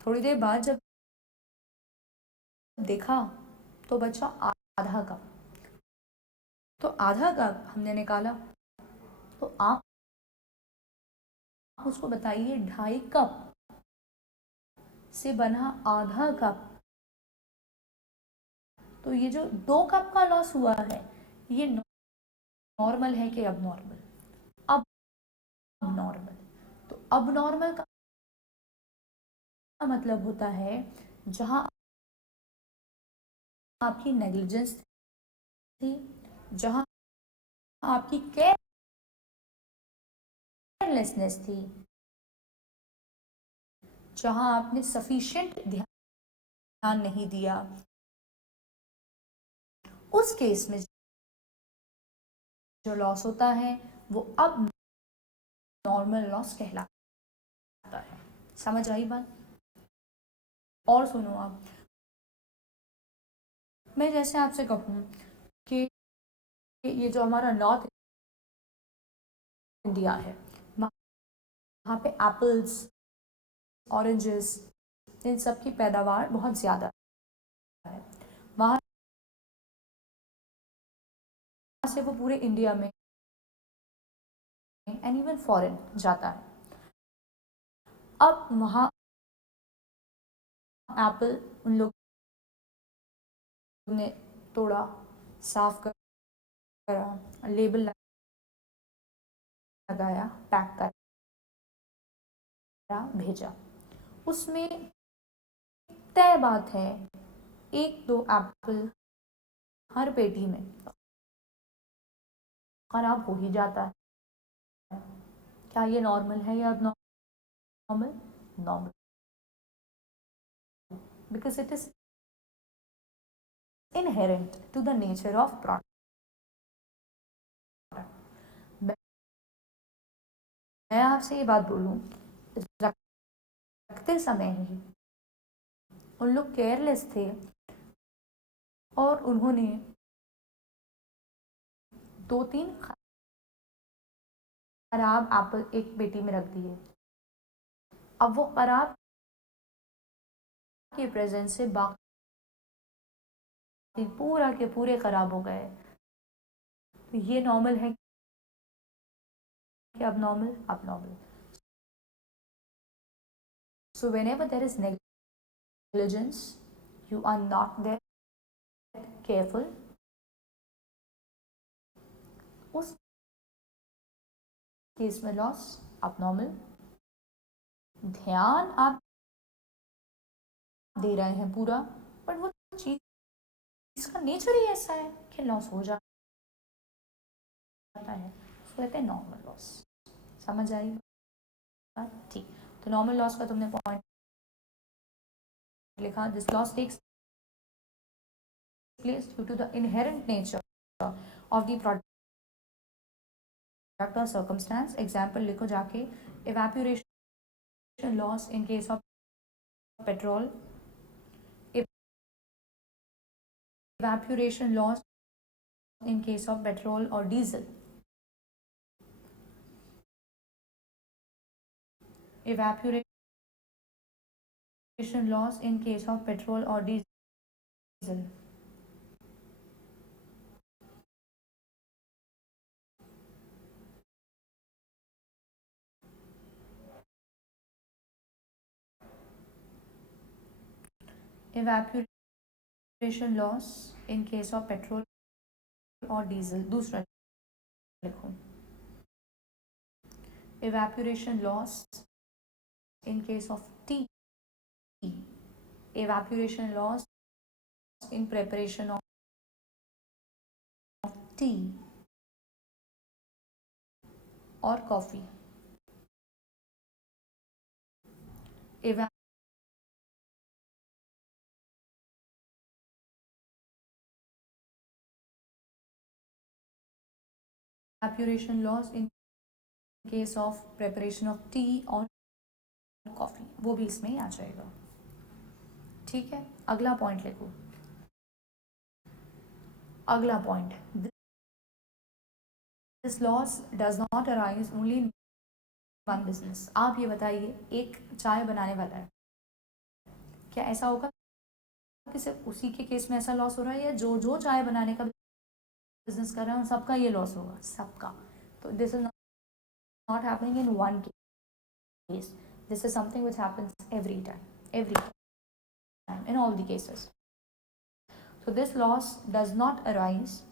थोड़ी देर बाद जब देखा तो बचा आधा कप। तो आधा कप हमने निकाला, तो आप उसको बताइए 2.5 कप से बना आधा कप, तो ये जो 2 कप का लॉस हुआ है ये नॉर्मल है कि अब नॉर्मल? अब नॉर्मल। तो अब नॉर्मल का मतलब होता है जहां आपकी नेग्लिजेंस थी, जहां आपकी केयरलेसनेस थी, जहां आपने सफिशिएंट ध्यान नहीं दिया, उस केस में जो लॉस होता है वो अब नॉर्मल लॉस कहलाता है। समझ आई बात? और सुनो आप, मैं जैसे आपसे कहूँ कि ये जो हमारा नॉर्थ इंडिया है, वहाँ पे एप्पल्स, ऑरेंजेस, इन सब की पैदावार बहुत ज़्यादा है। वहाँ से वो पूरे इंडिया में एंड इवन फॉरेन जाता है। अब वहाँ एप्पल उन लोग ने तोड़ा, साफ करा, लेबल लगाया, पैक करा, भेजा। उसमें तय बात है 1-2 एप्पल हर पेटी में खराब हो ही जाता है। क्या ये नॉर्मल है या अब normal? Normal, because it is inherent to the nature of product. मैं आपसे ये बात बोलूं, रखते समय ही उन लोग केयरलेस थे और उन्होंने 2-3 खराब एप्पल एक पेटी में रख दिए। अब वो खराब के प्रेजेंस से बाकी पूरा के पूरे खराब हो गए। तो ये नॉर्मल है कि अब नॉर्मल? अब normal. So whenever there is negligence, you are not that careful, उस केस में लॉस abnormal। ध्यान आप दे रहे हैं पूरा, बट वो चीज इसका नेचर ही ऐसा है कि लॉस हो जाता है, उसको कहते हैं नॉर्मल लॉस। समझ आई बात? ठीक। तो नॉर्मल लॉस का तुमने पॉइंट लिखा, this loss takes place due to the inherent nature of the product or circumstance। Example लिखो जाके, evaporation loss in case of petrol, evaporation loss in case of petrol or diesel, evaporation loss in case of petrol or diesel, evaporation loss in case of petrol और डीजल। दूसरा लिखो, evaporation loss in case of tea, evaporation loss in preparation of tea और coffee. evaporation loss in case of preparation of tea और कॉफी, वो भी इसमें ही आ जाएगा। ठीक है, अगला पॉइंट लिखो। अगला point, this loss does not arise only in one business. आप ये बताइए, एक चाय बनाने वाला है, क्या ऐसा होगा कि सिर्फ उसी के केस में ऐसा लॉस हो रहा है, या जो जो चाय बनाने का बिजनेस कर रहा है सबका ये लॉस होगा? सबका। तो this is not happening in one case, This is something which happens every time, in all the cases. So this loss does not arise.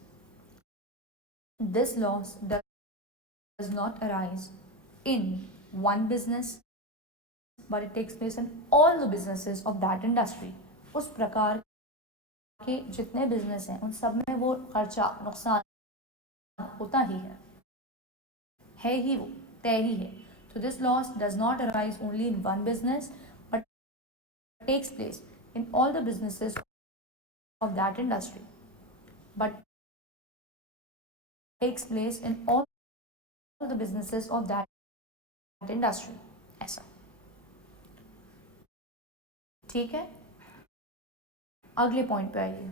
This loss does not arise in one business, but it takes place in all the businesses of that industry. उस प्रकार के जितने बिजनेस हैं उन सब में वो खर्चा नुकसान होता ही है ही वो तय ही है. So this loss does not arise only in one business, but takes place in all the businesses of that industry. But takes place in all the businesses of that industry. ऐसा ठीक है. अगले पॉइंट पे आइए.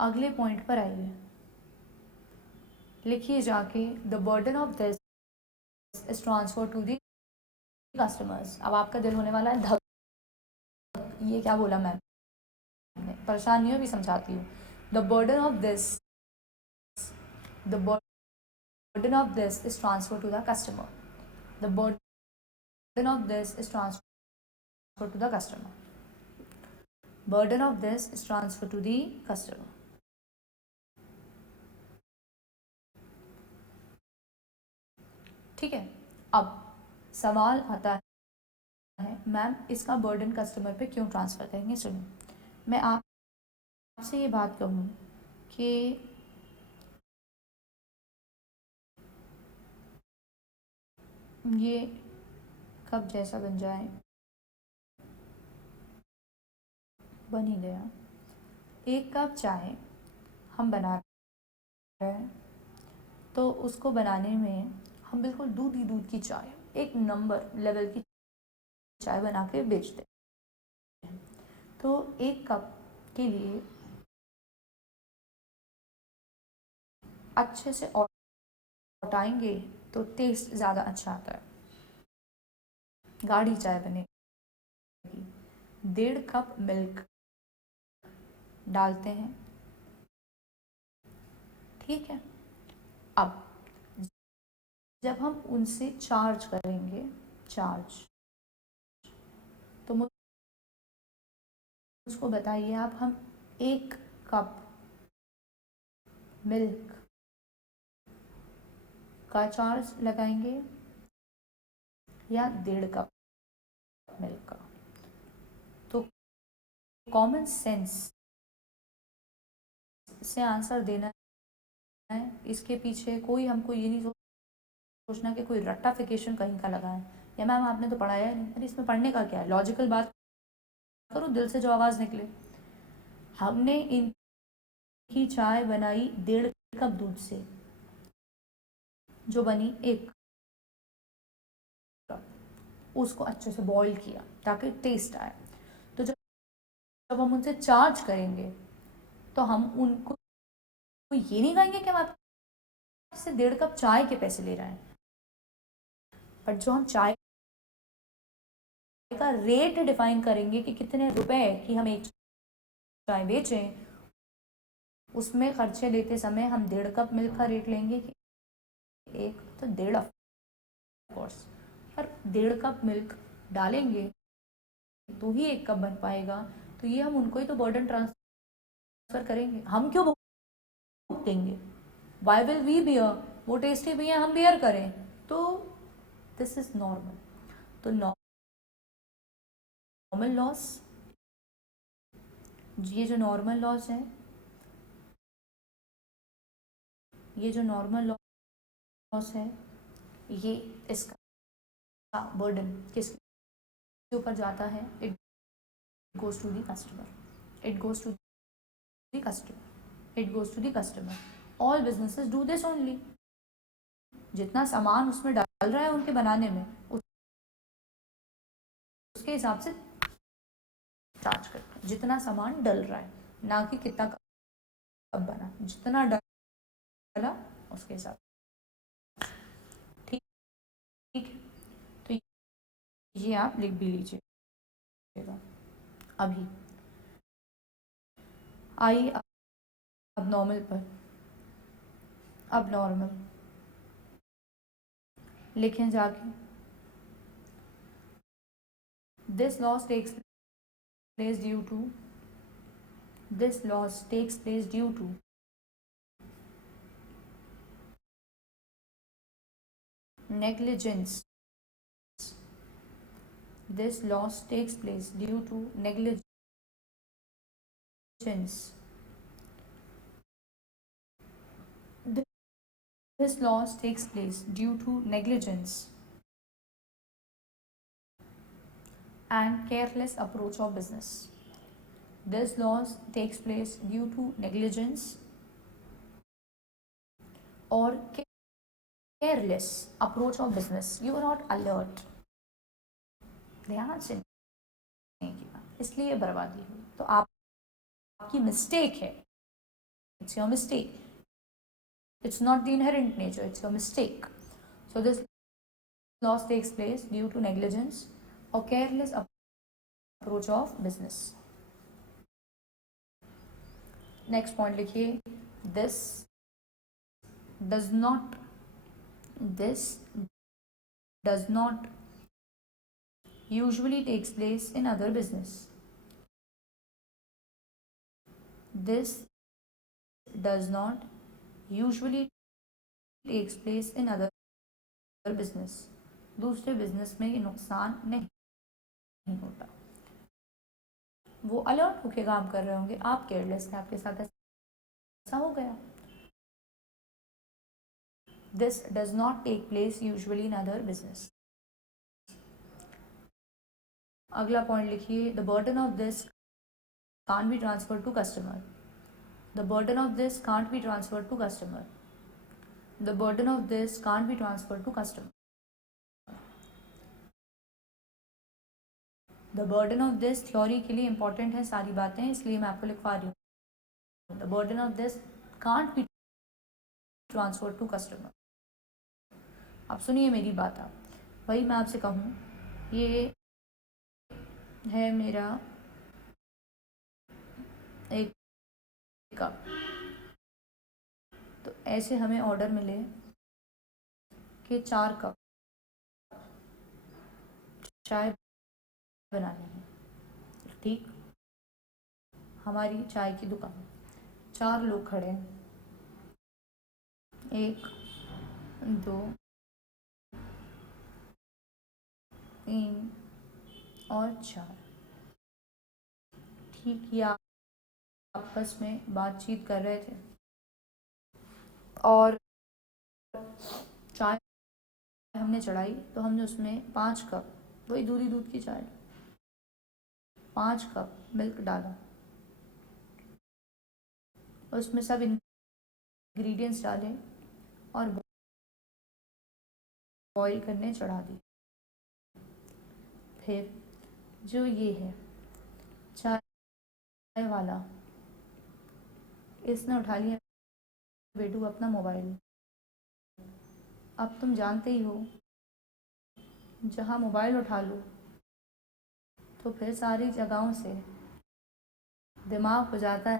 अगले पॉइंट पर आइए. लिखिए जाके the burden of this is transfer to the customers. अब आपका दिल होने वाला है धक, ये क्या बोला मैम, परेशान नहीं हो, भी समझाती हूँ. The burden of this is transferred to the customer. The burden of this is transferred to the customer. Burden of this is transferred to the customer. ठीक है. अब सवाल आता है मैम इसका बर्डन कस्टमर पे क्यों ट्रांसफर करेंगे. सुनो, मैं आपसे ये बात कहूँ कि ये कप जैसा बन जाए, बन ही गया. एक कप चाय हम बना रहे हैं, तो उसको बनाने में हम बिल्कुल दूध की चाय, एक नंबर लेवल की चाय बना के बेचते हैं. तो एक कप के लिए अच्छे से उठाएंगे तो टेस्ट ज़्यादा अच्छा आता है. गाढ़ी चाय बनेगी. 1.5 कप मिल्क डालते हैं. ठीक है. अब जब हम उनसे चार्ज करेंगे, तो मुझको बताइए आप, हम 1 कप मिल्क का चार्ज लगाएंगे या 1.5 कप मिल्क का. तो कॉमन सेंस से आंसर देना है. इसके पीछे कोई हमको ये नहीं सोचना कि कोई रट्टाफिकेशन कहीं का लगा है, या मैम आपने तो पढ़ाया है नहीं. अरे इसमें पढ़ने का क्या है, लॉजिकल बात करो, दिल से जो आवाज़ निकले. हमने इनकी चाय बनाई 1.5 कप दूध से, जो बनी 1 कप. उसको अच्छे से बॉईल किया ताकि टेस्ट आए. तो जब हम उनसे चार्ज करेंगे तो हम उनको ये नहीं कहेंगे कि हम आपसे 1.5 कप चाय के पैसे ले रहे हैं, बट जो हम चाय का रेट डिफाइन करेंगे कि कितने रुपए की हम एक चाय बेचें, उसमें खर्चे लेते समय हम 1.5 कप मिल्क का रेट लेंगे कि एक तो 1.5 ऑफ कोर्स, पर 1.5 कप मिल्क डालेंगे तो ही 1 कप बन पाएगा. तो ये हम उनको ही तो बर्डन ट्रांसफर करेंगे. हम क्यों देंगे, वाई विल वी बियर, वो टेस्टी भी है हम बियर करें. तो दिस इज नॉर्मल. तो नॉर्मल लॉस, ये जो नॉर्मल लॉस है, ये जो नॉर्मल लॉस है, ये इसका बर्डन किसके ऊपर जाता है. It goes to the customer. It goes to the customer. It goes to the customer. All businesses do this only. जितना सामान उसमें डाल रहा है उनके बनाने में, उसके हिसाब से चार्ज करते हैं. जितना सामान डल रहा है, ना कि कितना कप बना, जितना डाला उसके हिसाब. ठीक है. तो ये आप लिख भी लीजिएगा. अभी आइए अब नॉर्मल पर. अब नॉर्मल लिखें जाके This loss takes place due to negligence. This loss takes place due to negligence. This loss takes place due to negligence and careless approach of business. This loss takes place due to negligence or careless approach of business. You are not alert. ध्यान से नहीं किया, इसलिए बर्बादी हुई. तो आपकी मिस्टेक है. It's your mistake. It's not the inherent nature. It's your mistake. So this loss takes place due to negligence or careless approach of business. Next point लिखिए. This does not usually takes place in other business. This does not usually takes place in other business. दूसरे बिजनेस में ये नुकसान नहीं होता. वो अलर्ट होके काम कर रहे होंगे, आप केयरलेस थे, आपके साथ ऐसा हो गया. This does not take place usually in other business. अगला पॉइंट लिखिए. The burden of this can't be transferred to customer. The burden of this can't be transferred to customer. The burden of this can't be transferred to customer. The burden of this theory के लिए इंपॉर्टेंट है सारी बातें, इसलिए मैं आपको लिखवा रही हूँ. The burden of this can't be transferred to customer. अब सुनिए मेरी बात. आप वही मैं आपसे कहूँ, ये है मेरा एक कप. तो ऐसे हमें ऑर्डर मिले कि 4 कप चाय बनानी है. ठीक, हमारी चाय की दुकान, 4 लोग खड़े हैं. 1 2 3 और 4. ठीक, ये आपस में बातचीत कर रहे थे और चाय हमने चढ़ाई तो हमने उसमें 5 कप, वही दूध की चाय, 5 कप मिल्क डाला. उसमें सब इंग्रेडिएंट्स डाले और बॉईल करने चढ़ा दी. फिर जो ये है चाय वाला, इसने उठा लिया बेटू अपना मोबाइल. अब तुम जानते ही हो, जहाँ मोबाइल उठा लो तो फिर सारी जगहों से दिमाग हो जाता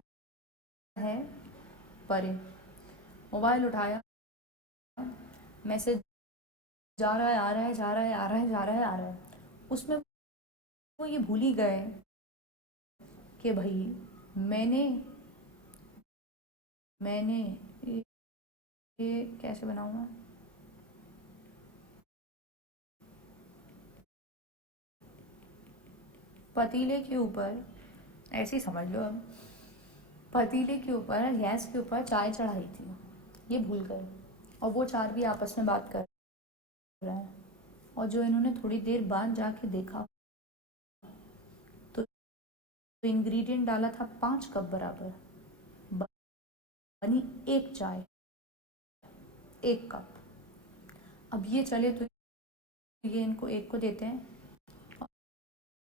है परे. मोबाइल उठाया, मैसेज जा रहा है आ रहा है, जा रहा है आ रहा है, जा रहा है आ रहा है. उसमें वो ये भूल ही गए कि भाई मैंने ये कैसे बनाऊंगा. पतीले के ऊपर, ऐसे ही समझ लो, अब पतीले के ऊपर, गैस के ऊपर चाय चढ़ाई थी, ये भूल गए. और वो 4 भी आपस में बात कर रहे हैं. और जो इन्होंने थोड़ी देर बाद जाके देखा तो इंग्रेडिएंट डाला था 5 कप बराबर, बनी 1 चाय, 1 कप. अब ये चले तो ये इनको एक को देते हैं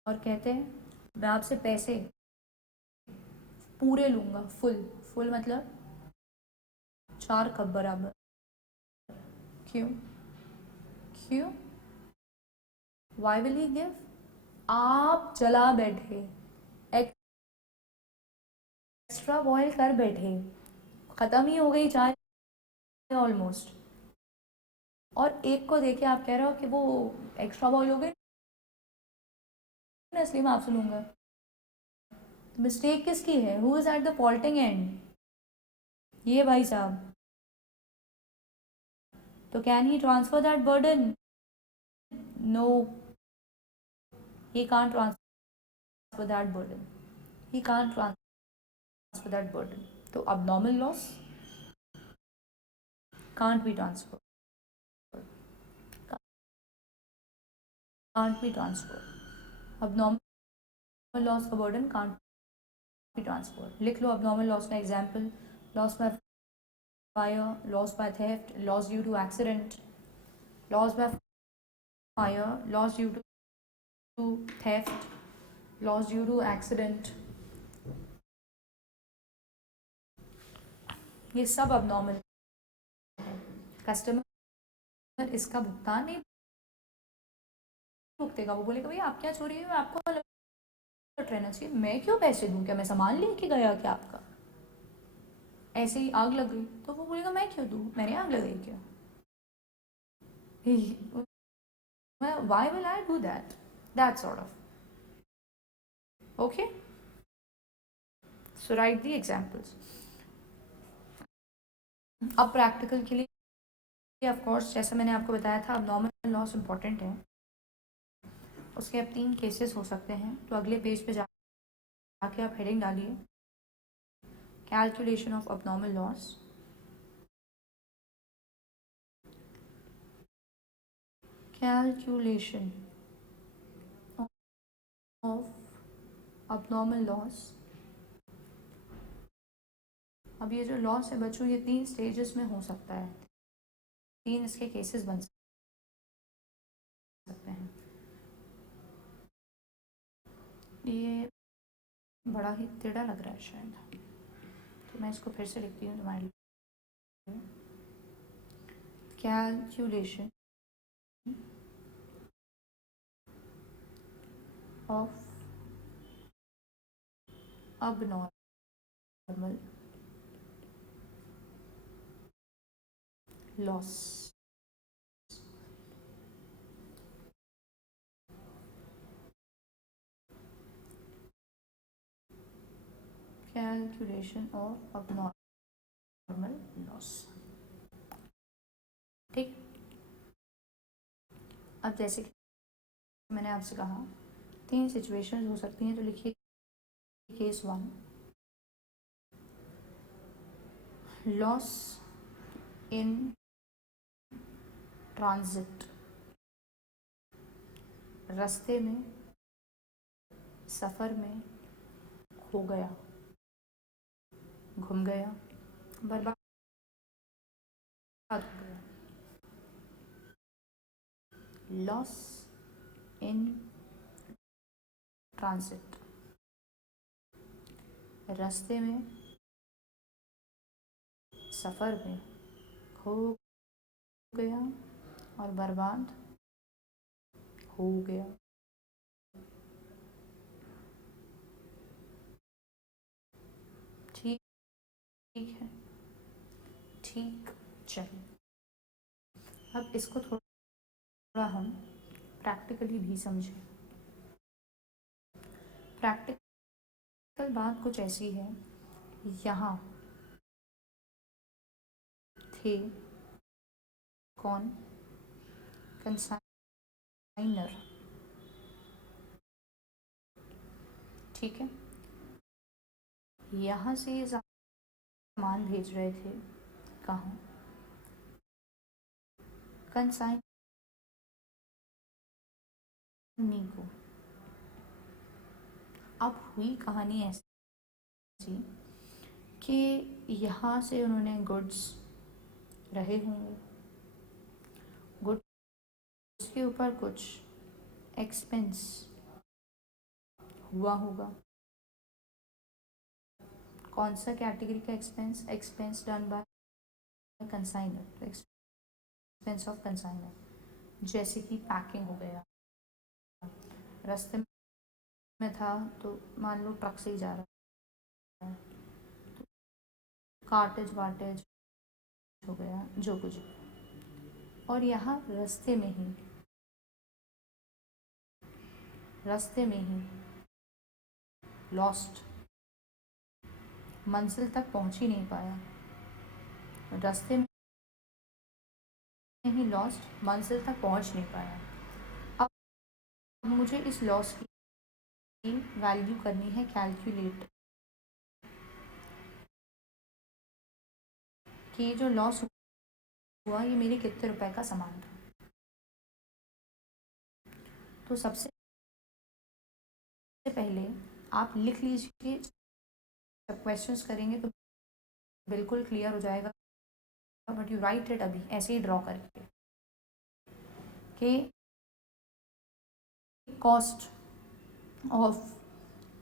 और कहते हैं मैं आपसे पैसे पूरे लूँगा, फुल मतलब 4 कप बराबर. क्यों? Why will he give? आप चला बैठे, एक्स्ट्रा बॉयल कर बैठे, खत्म ही हो गई चाय ऑलमोस्ट, और एक को देके आप कह रहे हो कि वो एक्स्ट्रा बॉयल हो गई. इसलिए मैं आपसे लूँगा। मिस्टेक किसकी है? Who is at the faulting end? ये भाई साहब। तो can he transfer that burden? No, he can't transfer that burden. He can't transfer that burden. So abnormal loss can't be transferred. Can't be transferred. Abnormal loss का burden can't be transferred. लिख लो abnormal loss का example: loss by fire, loss by theft, loss due to accident. Loss by fire, loss due to theft, loss due to accident. ये सब abnormal है। कस्टमर इसका भुगतान नहीं भुगतेगा। वो बोलेगा भैया आप क्या चोरी है, आपको अलर्ट रहना चाहिए, मैं क्यों पैसे दूं, क्या मैं सामान लेके गया क्या आपका? ऐसे ही आग लग गई तो वो बोलेगा मैं क्यों दूं, मैंने आग लगाई क्या? Why will I do that? That sort of. Okay? So write the examples. अब प्रैक्टिकल के लिए ऑफ कोर्स जैसे मैंने आपको बताया था abnormal लॉस इम्पॉर्टेंट है। उसके अब 3 केसेस हो सकते हैं। तो अगले पेज पे जाके आप हेडिंग डालिए calculation of abnormal loss. Calculation of abnormal loss. अब ये जो लॉस है बच्चों, ये 3 स्टेजेस में हो सकता है। 3 इसके केसेस बन सकते हैं। ये बड़ा ही टेढ़ा लग रहा है शायद, तो मैं इसको फिर से लिखती हूँ तुम्हारे लिए। Calculation of abnormal loss। Calculation of abnormal loss। ठीक। अब जैसे कि मैंने आपसे कहा 3 सिचुएशन हो सकती हैं, तो लिखिए केस 1, लॉस इन ट्रांजिट। रास्ते में, सफ़र में खो गया, घूम गया, बर्बाद हो गया। लॉस इन ट्रांजिट, रास्ते में, सफ़र में खो गया और बर्बाद हो गया। ठीक है, ठीक। चलिए अब इसको थोड़ा हम प्रैक्टिकली भी समझें। प्रैक्टिकल बात कुछ ऐसी है, यहाँ थे कौन? कंसाइनर। ठीक है, यहाँ से सामान भेज रहे थे कहाँ? कंसाइनी को। अब हुई कहानी ऐसी कि यहाँ से उन्होंने गुड्स रहे होंगे, गुड्स के ऊपर कुछ एक्सपेंस हुआ होगा। कौन सा कैटेगरी का expense? Expense done by consignor, तो एक्सपेंस ऑफ कंसाइनर। जैसे कि पैकिंग हो गया, रास्ते में था तो मान लो ट्रक से ही जा रहा है, तो कार्टेज वाटेज हो गया, जो कुछ। और यहाँ रास्ते में ही रास्ते में ही लॉस्ट, मंजिल तक पहुंच ही नहीं पाया। रास्ते में ही लॉस्ट, मंजिल तक पहुंच नहीं पाया। अब मुझे इस लॉस की वैल्यू करनी है कैलकुलेट, कि ये जो लॉस हुआ ये मेरे कितने रुपए का सामान था। तो सबसे पहले आप लिख लीजिए, जब क्वेश्चंस करेंगे तो बिल्कुल क्लियर हो जाएगा, बट यू राइट इट अभी ऐसे ही ड्रॉ करके कि कॉस्ट ऑफ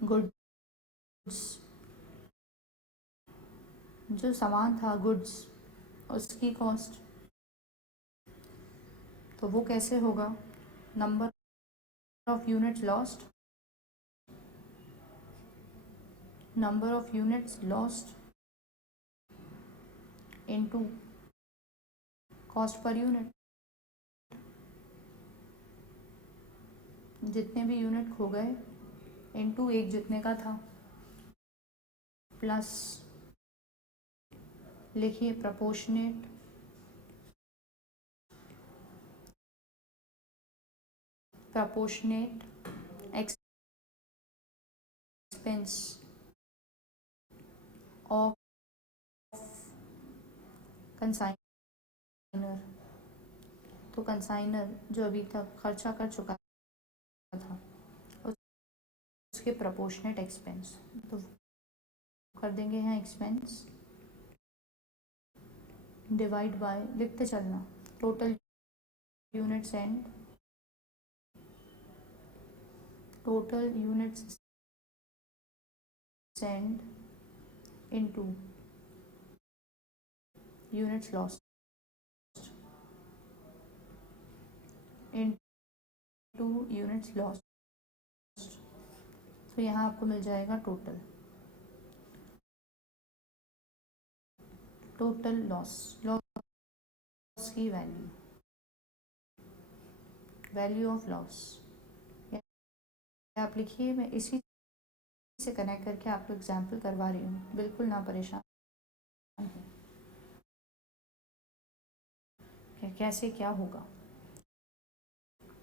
गुड्स, जो सामान था गुड्स उसकी कॉस्ट, तो वो कैसे होगा, number of units lost, number of units lost into cost per unit. जितने भी यूनिट खो गए इनटू एक जितने का था, प्लस लिखिए प्रपोर्शनेट एक्सपेंस ऑफ कंसाइनर। तो कंसाइनर जो अभी तक खर्चा कर चुका था उसके प्रपोर्शनेट एक्सपेंस, तो कर देंगे यहाँ एक्सपेंस डिवाइड बाय, लिखते चलना, total units and total units sent into units lost into units lost। तो यहाँ आपको मिल जाएगा टोटल लॉस, लॉस की वैल्यू ऑफ लॉस आप लिखिए। मैं इसी से कनेक्ट करके आपको एग्जाम्पल करवा रही हूँ, बिल्कुल ना परेशान हो कैसे क्या होगा,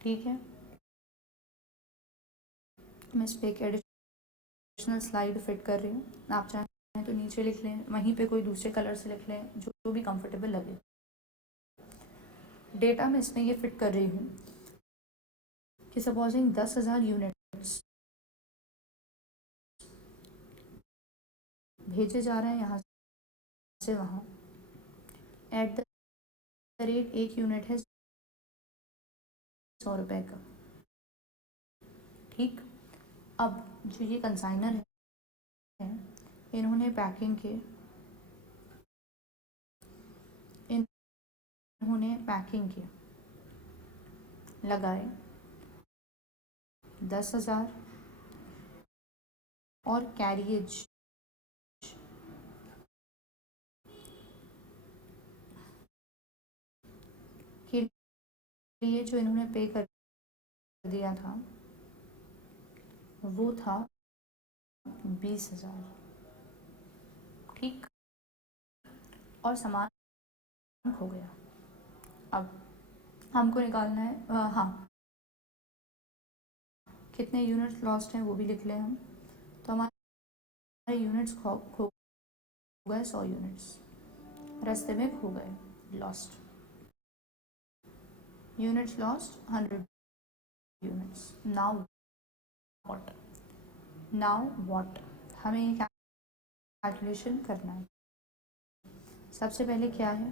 ठीक है। मैं इस पर एक एडिशनल स्लाइड फिट कर रही हूँ, आप चाहें तो नीचे लिख लें, वहीं पे कोई दूसरे कलर से लिख लें, जो भी कंफर्टेबल लगे। डेटा में इसमें ये फिट कर रही हूँ कि सपोजिंग 10,000 यूनिट्स भेजे जा रहे हैं यहाँ से वहाँ, एट द रेट एक यूनिट है 100 रुपये का, ठीक। अब जो ये कंसाइनर है इन्होंने पैकिंग के लगाए 10,000 और कैरिएज के लिए जो इन्होंने पे कर दिया था वो था 20,000, ठीक। और सामान खो गया। अब हमको निकालना है हाँ, कितने यूनिट्स लॉस्ट हैं वो भी लिख लें हम। तो हमारे यूनिट्स खो गए 100 यूनिट्स, रास्ते में खो गए, lost units lost 100 units. Now what हमें ये कैलकुलेशन करना है। सबसे पहले क्या है,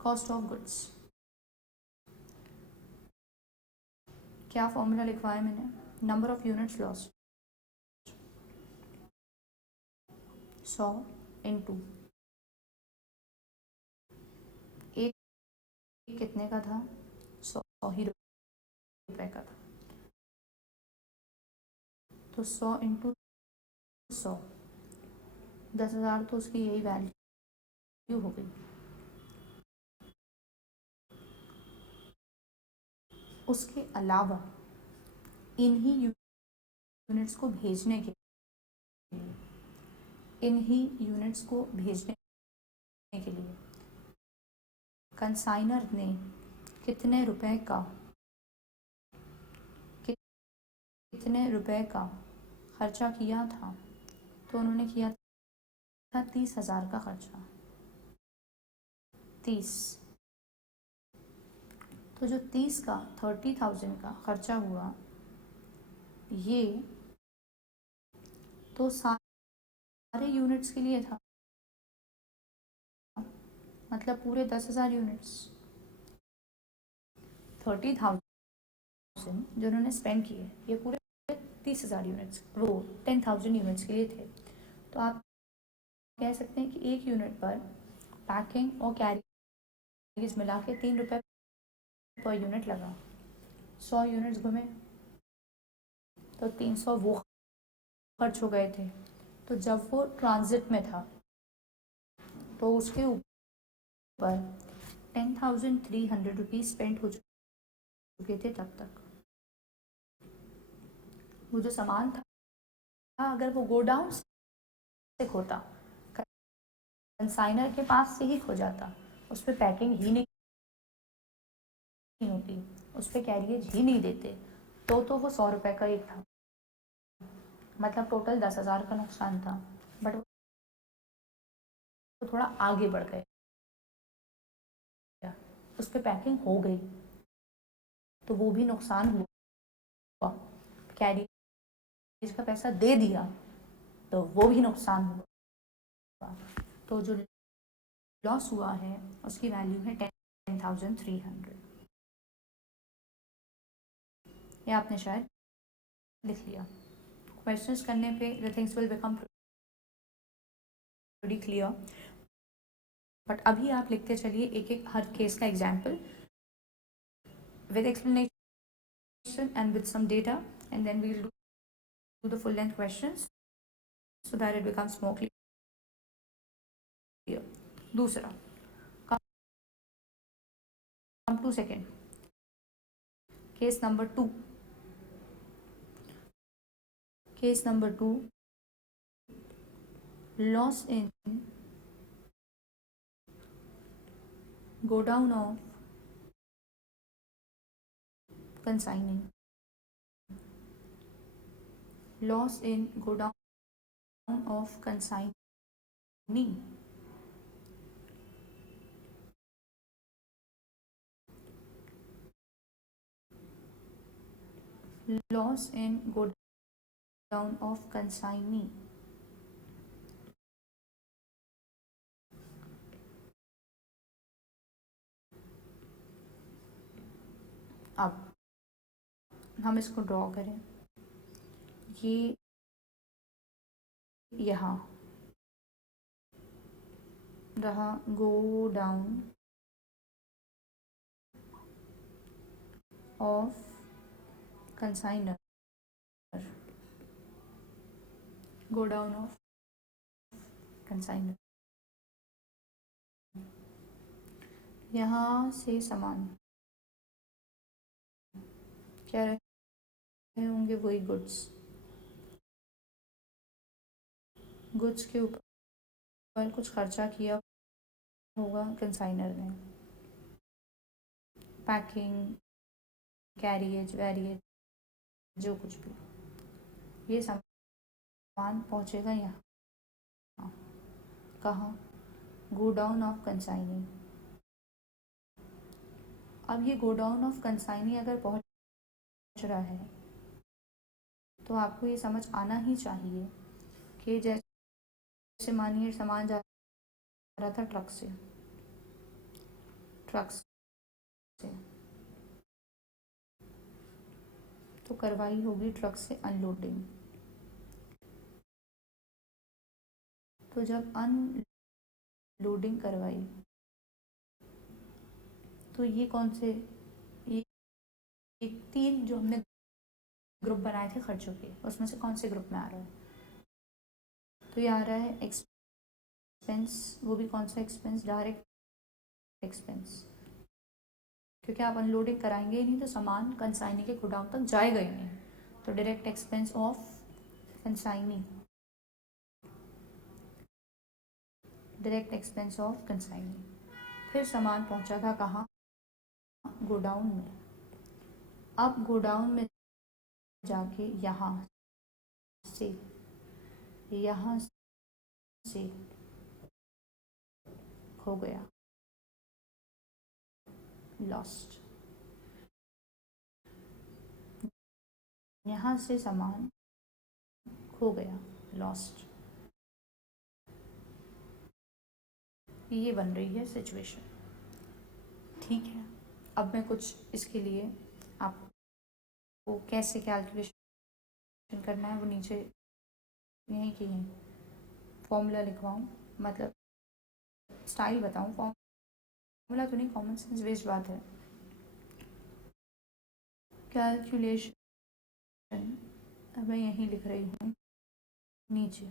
कॉस्ट ऑफ गुड्स। क्या फॉर्मूला लिखवाया मैंने, number of units lost 100 into एक कितने का था, 100 ही रुपए का था, तो 100 इंटू 100, 10,000 तो उसकी यही वैल्यू हो गई। उसके अलावा इन्हीं यूनिट्स को भेजने के लिए कंसाइनर ने कितने रुपए का खर्चा किया था? तो उन्होंने किया था 30,000 का खर्चा। 30। तो जो 30,000 का खर्चा हुआ, ये तो सारे यूनिट्स के लिए था, मतलब पूरे 10,000 यूनिट्स। 30,000 जो उन्होंने स्पेंड किए, ये पूरे 30,000 यूनिट्स, वो 10,000 यूनिट्स के लिए थे। तो आप कह सकते हैं कि एक यूनिट पर पैकिंग और कैरीज मिला के 3 रुपये पर यूनिट लगा। 100 यूनिट्स घूमे तो 300 वो खर्च हो गए थे। तो जब वो ट्रांजिट में था तो उसके ऊपर 10,300 रुपीज़ स्पेंड हो चुके थे तब तक। वो जो सामान था, अगर वो गोडाउन से खोता, कंसाइनर के पास से ही खो जाता, उस पर पैकिंग ही नहीं होती, उस पर कैरियज ही नहीं देते, तो वो 100 रुपये का एक था, मतलब टोटल 10,000 का नुकसान था। बट वो थोड़ा आगे बढ़ गए, उस पर पैकिंग हो गई तो वो भी नुकसान हुआ। कैरियज का पैसा दे दिया तो वो भी नुकसान हुआ। तो जो लॉस हुआ है उसकी वैल्यू है 10,300। ये आपने शायद लिख लिया। क्वेश्चंस करने पे the things will become pretty clear. But अभी आप लिखते चलिए एक एक हर केस का example with explanation and with some data, and then we'll do the full length questions so that it becomes more clear. दूसरा, come to second, case number 2. Case number 2, loss in go down of consignee. Loss in go down of consignee. Loss in go down of consignee. अब हम इसको ड्रॉ करें, ये यहाँ रहा godown of consignor, godown of consignor. यहाँ से सामान क्या रहे होंगे? वही गुड्स के ऊपर कुछ खर्चा किया होगा कंसाइनर ने, पैकिंग, कैरियज, वेरियज, जो कुछ भी। ये सामान पहुँचेगा यहाँ, कहाँ? Godown of consignee. अब ये गोडाउन ऑफ कंसाइनी अगर पहुँच रहा है तो आपको ये समझ आना ही चाहिए कि जैसे मानिए सामान जा रहा था ट्रक से, तो करवाई होगी ट्रक से अनलोडिंग। तो जब अनलोडिंग करवाई तो ये कौन से, ये 3 जो हमने ग्रुप बनाए थे खर्चों के, उसमें से कौन से ग्रुप में आ रहा है? तो ये आ रहा है एक्सपेंस, वो भी कौन सा एक्सपेंस, डायरेक्ट एक्सपेंस, क्योंकि आप अनलोडिंग कराएंगे ही नहीं तो सामान कंसाइनी के गोडाउन तक जाएगा ही नहीं। तो direct expense of consignee, direct expense of consignee. फिर सामान पहुंचा था कहाँ, गोडाउन में। अब गोडाउन में जाके यहाँ से खो गया, लॉस्ट। यहाँ से सामान खो गया, लॉस्ट। ये बन रही है सिचुएशन। ठीक है, अब मैं कुछ इसके लिए आपको कैसे कैलकुलेशन करना है वो नीचे यहीं की है फॉर्मूला लिखवाऊँ, मतलब स्टाइल बताऊँ, फॉर्मूला तो नहीं, कॉमन सेंस बेस्ड बात है। कैलकुलेशन अब मैं यहीं लिख रही हूँ नीचे।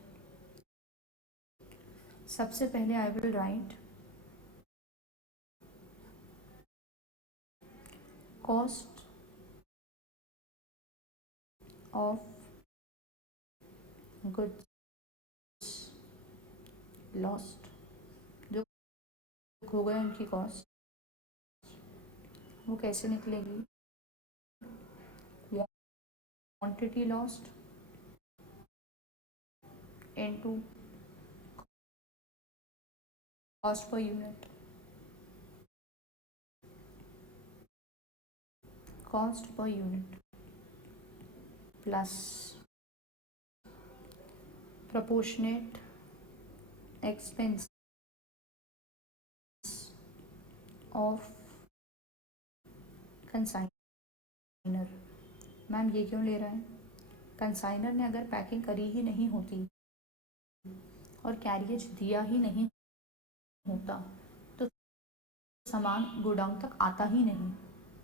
सबसे पहले I will write cost of goods lost, जो खो गए उनकी कॉस्ट, वो कैसे निकलेगी, quantity lost into cost per unit, cost per unit plus proportionate expense of कंसाइनर। मैम ये क्यों ले रहे हैं, कंसाइनर ने अगर पैकिंग करी ही नहीं होती और कैरियज दिया ही नहीं होता तो सामान गोडाउन तक आता ही नहीं।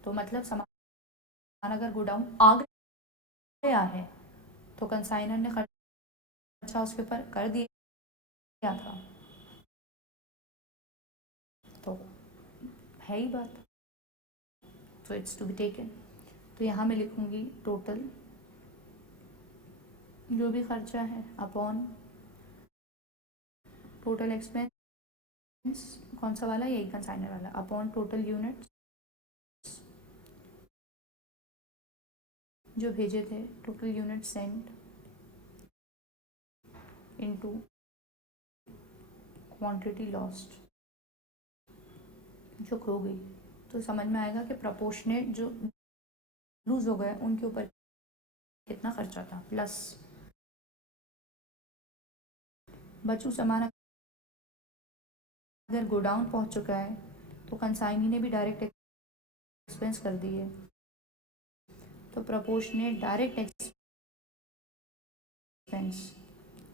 तो मतलब सामान अगर गोडाउन आ गया है तो कंसाइनर ने खर्चा उसके ऊपर कर दिया था, तो है ही बात, तो इट्स टू बी टेकन। तो यहाँ मैं लिखूँगी टोटल जो भी खर्चा है अपॉन टोटल एक्सपेंस, कौन सा वाला, यही कंसाइनर वाला, अपॉन टोटल यूनिट्स जो भेजे थे, total unit sent into quantity lost जो खो गई। तो समझ में आएगा कि प्रोपोर्शनेट जो लूज हो गए उनके ऊपर कितना खर्चा था, प्लस बचू सामान अगर गोडाउन पहुंच चुका है तो कंसाइनी ने भी डायरेक्ट एक्सपेंस कर दिए, तो proportionate direct expense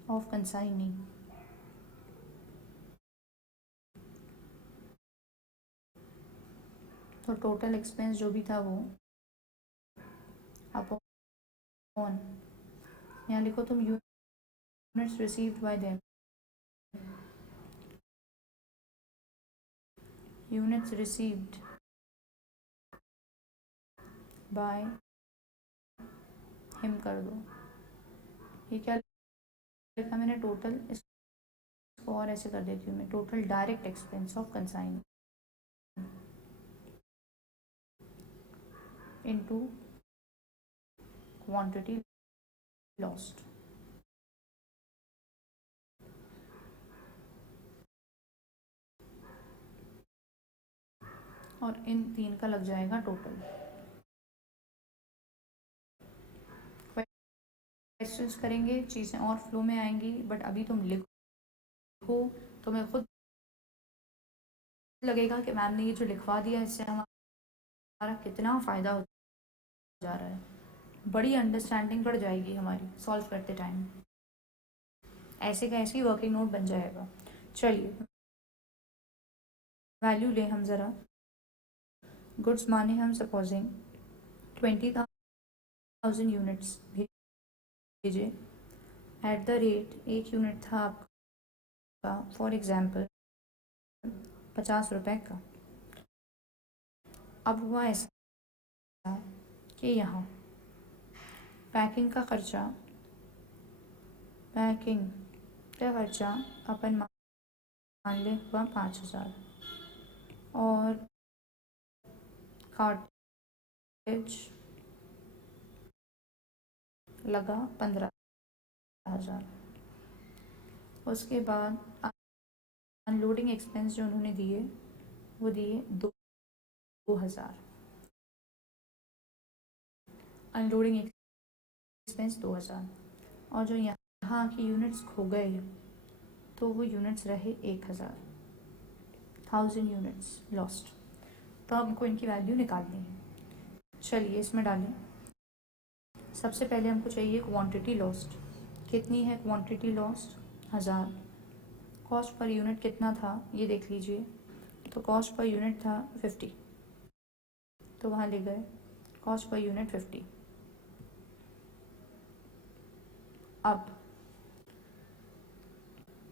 of consignee तो टोटल एक्सपेंस जो भी था वो अपॉन, यहाँ लिखो तुम units received by them, units received by him कर दो। ये क्या लिखा मैंने, टोटल, इसको और ऐसे कर देती हूँ मैं, total direct expense of consignee into quantity lost. और इन तीन का लग जाएगा टोटल। क्वेश्चंस करेंगे, चीज़ें और फ्लो में आएंगी, बट अभी तुम लिखो तो मैं खुद लगेगा कि मैम ने ये जो लिखवा दिया इससे हमारा कितना फ़ायदा हो जा रहा है, बड़ी अंडरस्टैंडिंग बढ़ जाएगी हमारी सॉल्व करते टाइम, ऐसे का ऐसे ही वर्किंग नोट बन जाएगा। चलिए वैल्यू ले हम ज़रा, गुड्स माने हम सपोजिंग 20,000 यूनिट्स भेजे, एट द रेट एक यूनिट था आपका फॉर एग्जाम्पल 50 रुपये का। अब हुआ ऐसा कि यहाँ पैकिंग का खर्चा अपन मान लें हुआ 5,000 और कार्टेज लगा 15,000। उसके बाद अनलोडिंग एक्सपेंस जो उन्होंने दिए वो दिए 2,000। अनलोडिंग एक्सपेंस 2,000 और जो यहाँ की यूनिट्स खो गए तो वो यूनिट्स रहे 1,000 यूनिट्स लॉस्ट। तो अब हमको इनकी वैल्यू निकालनी है। चलिए इसमें डालें। सबसे पहले हमको चाहिए क्वांटिटी लॉस्ट। कितनी है quantity lost? 1,000। Cost per unit कितना था ये देख लीजिए। तो कॉस्ट पर यूनिट था 50, तो वहाँ लिख गए कॉस्ट पर यूनिट 50। अब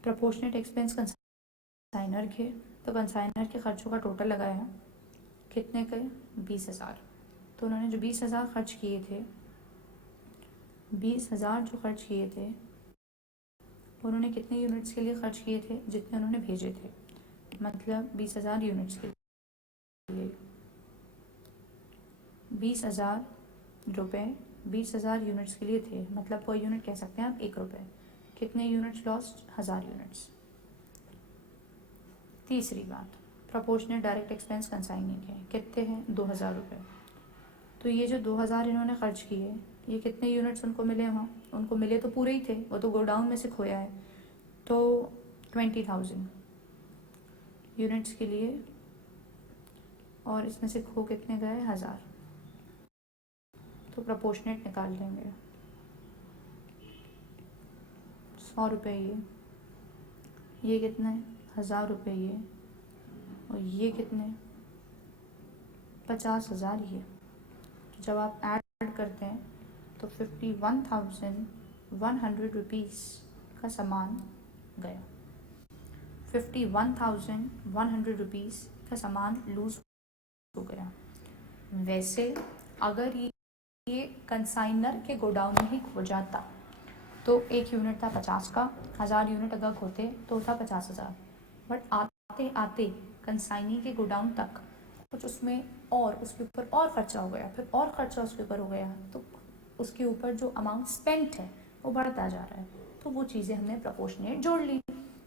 प्रोपोर्शनेट एक्सपेंस कंसाइनर के, तो कंसाइनर के खर्चों का टोटल लगाया कितने के? 20,000। तो उन्होंने जो 20,000 खर्च किए थे, 20,000 जो खर्च किए थे उन्होंने कितने यूनिट्स के लिए खर्च किए थे? जितने उन्होंने भेजे थे, मतलब 20,000 यूनिट्स के लिए 20,000 रुपये 20,000 यूनिट्स के लिए थे, मतलब पर यूनिट कह सकते हैं आप 1 रुपये। कितने यूनिट्स लॉस्ट? 1,000 यूनिट्स। तीसरी बात, प्रोपोर्शनेट डायरेक्ट एक्सपेंस कंसाइनिंग के कितने हैं? 2,000 रुपये। तो ये जो 2,000 इन्होंने खर्च किए, ये कितने यूनिट्स उनको मिले? वहाँ उनको मिले तो पूरे ही थे, वो तो गोडाउन में से खोया है। तो 20,000 यूनिट्स के लिए, और इसमें से खो कितने गए? 1,000। तो प्रोपोर्शनेट निकाल लेंगे। 100 रुपये ये कितने? 1,000 रुपये ये, और ये कितने? 50,000 ये। तो जब आप ऐड करते हैं तो 51,100 रुपीज़ का सामान गया। 51,100 रुपीज़ का सामान लूज हो गया। वैसे अगर ये कंसाइनर के गोडाउन में ही खो जाता तो एक यूनिट था 50 का, 1,000 यूनिट अगर खोते तो था 50,000। बट आते आते कंसाइनी के गोडाउन तक कुछ उसमें और उसके ऊपर और खर्चा हो गया, फिर और खर्चा उसके ऊपर हो गया, तो उसके ऊपर जो अमाउंट स्पेंट है वो बढ़ता जा रहा है। तो वो चीज़ें हमने प्रोपोर्शनेट जोड़ ली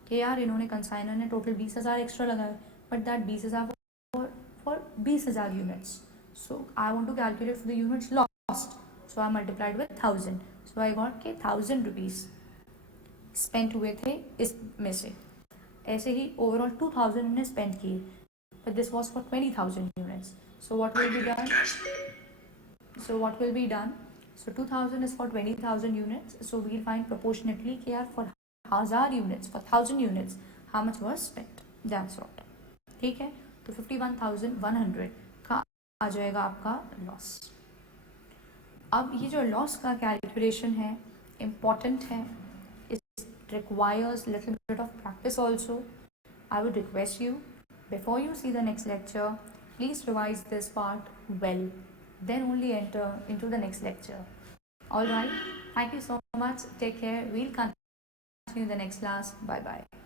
कि यार इन्होंने कंसाइनर ने टोटल 20,000 एक्स्ट्रा लगाए, but that 20,000 for 20,000 units. So I want to calculate for the units lost, so I multiplied with 1,000। So I got के 1,000 रुपीज़ स्पेंड हुए थे इसमें से। ऐसे ही ओवरऑल 2,000 हमने स्पेंड किए, but this was for 20,000 units. So what will be done? So 2,000 is for 20,000 units. So we'll find proportionately here for 1,000 units, for 1,000 units, how much was spent. That's what. ठीक है, तो 51,100 का आ जाएगा आपका लॉस। अब ये जो लॉस का कैलकुलेशन है इम्पॉर्टेंट है, it requires little bit of practice also. I would request you, before you see the next lecture, please revise this part well. Then only enter into the next lecture. Alright, thank you so much. Take care. We'll continue the next class. Bye bye.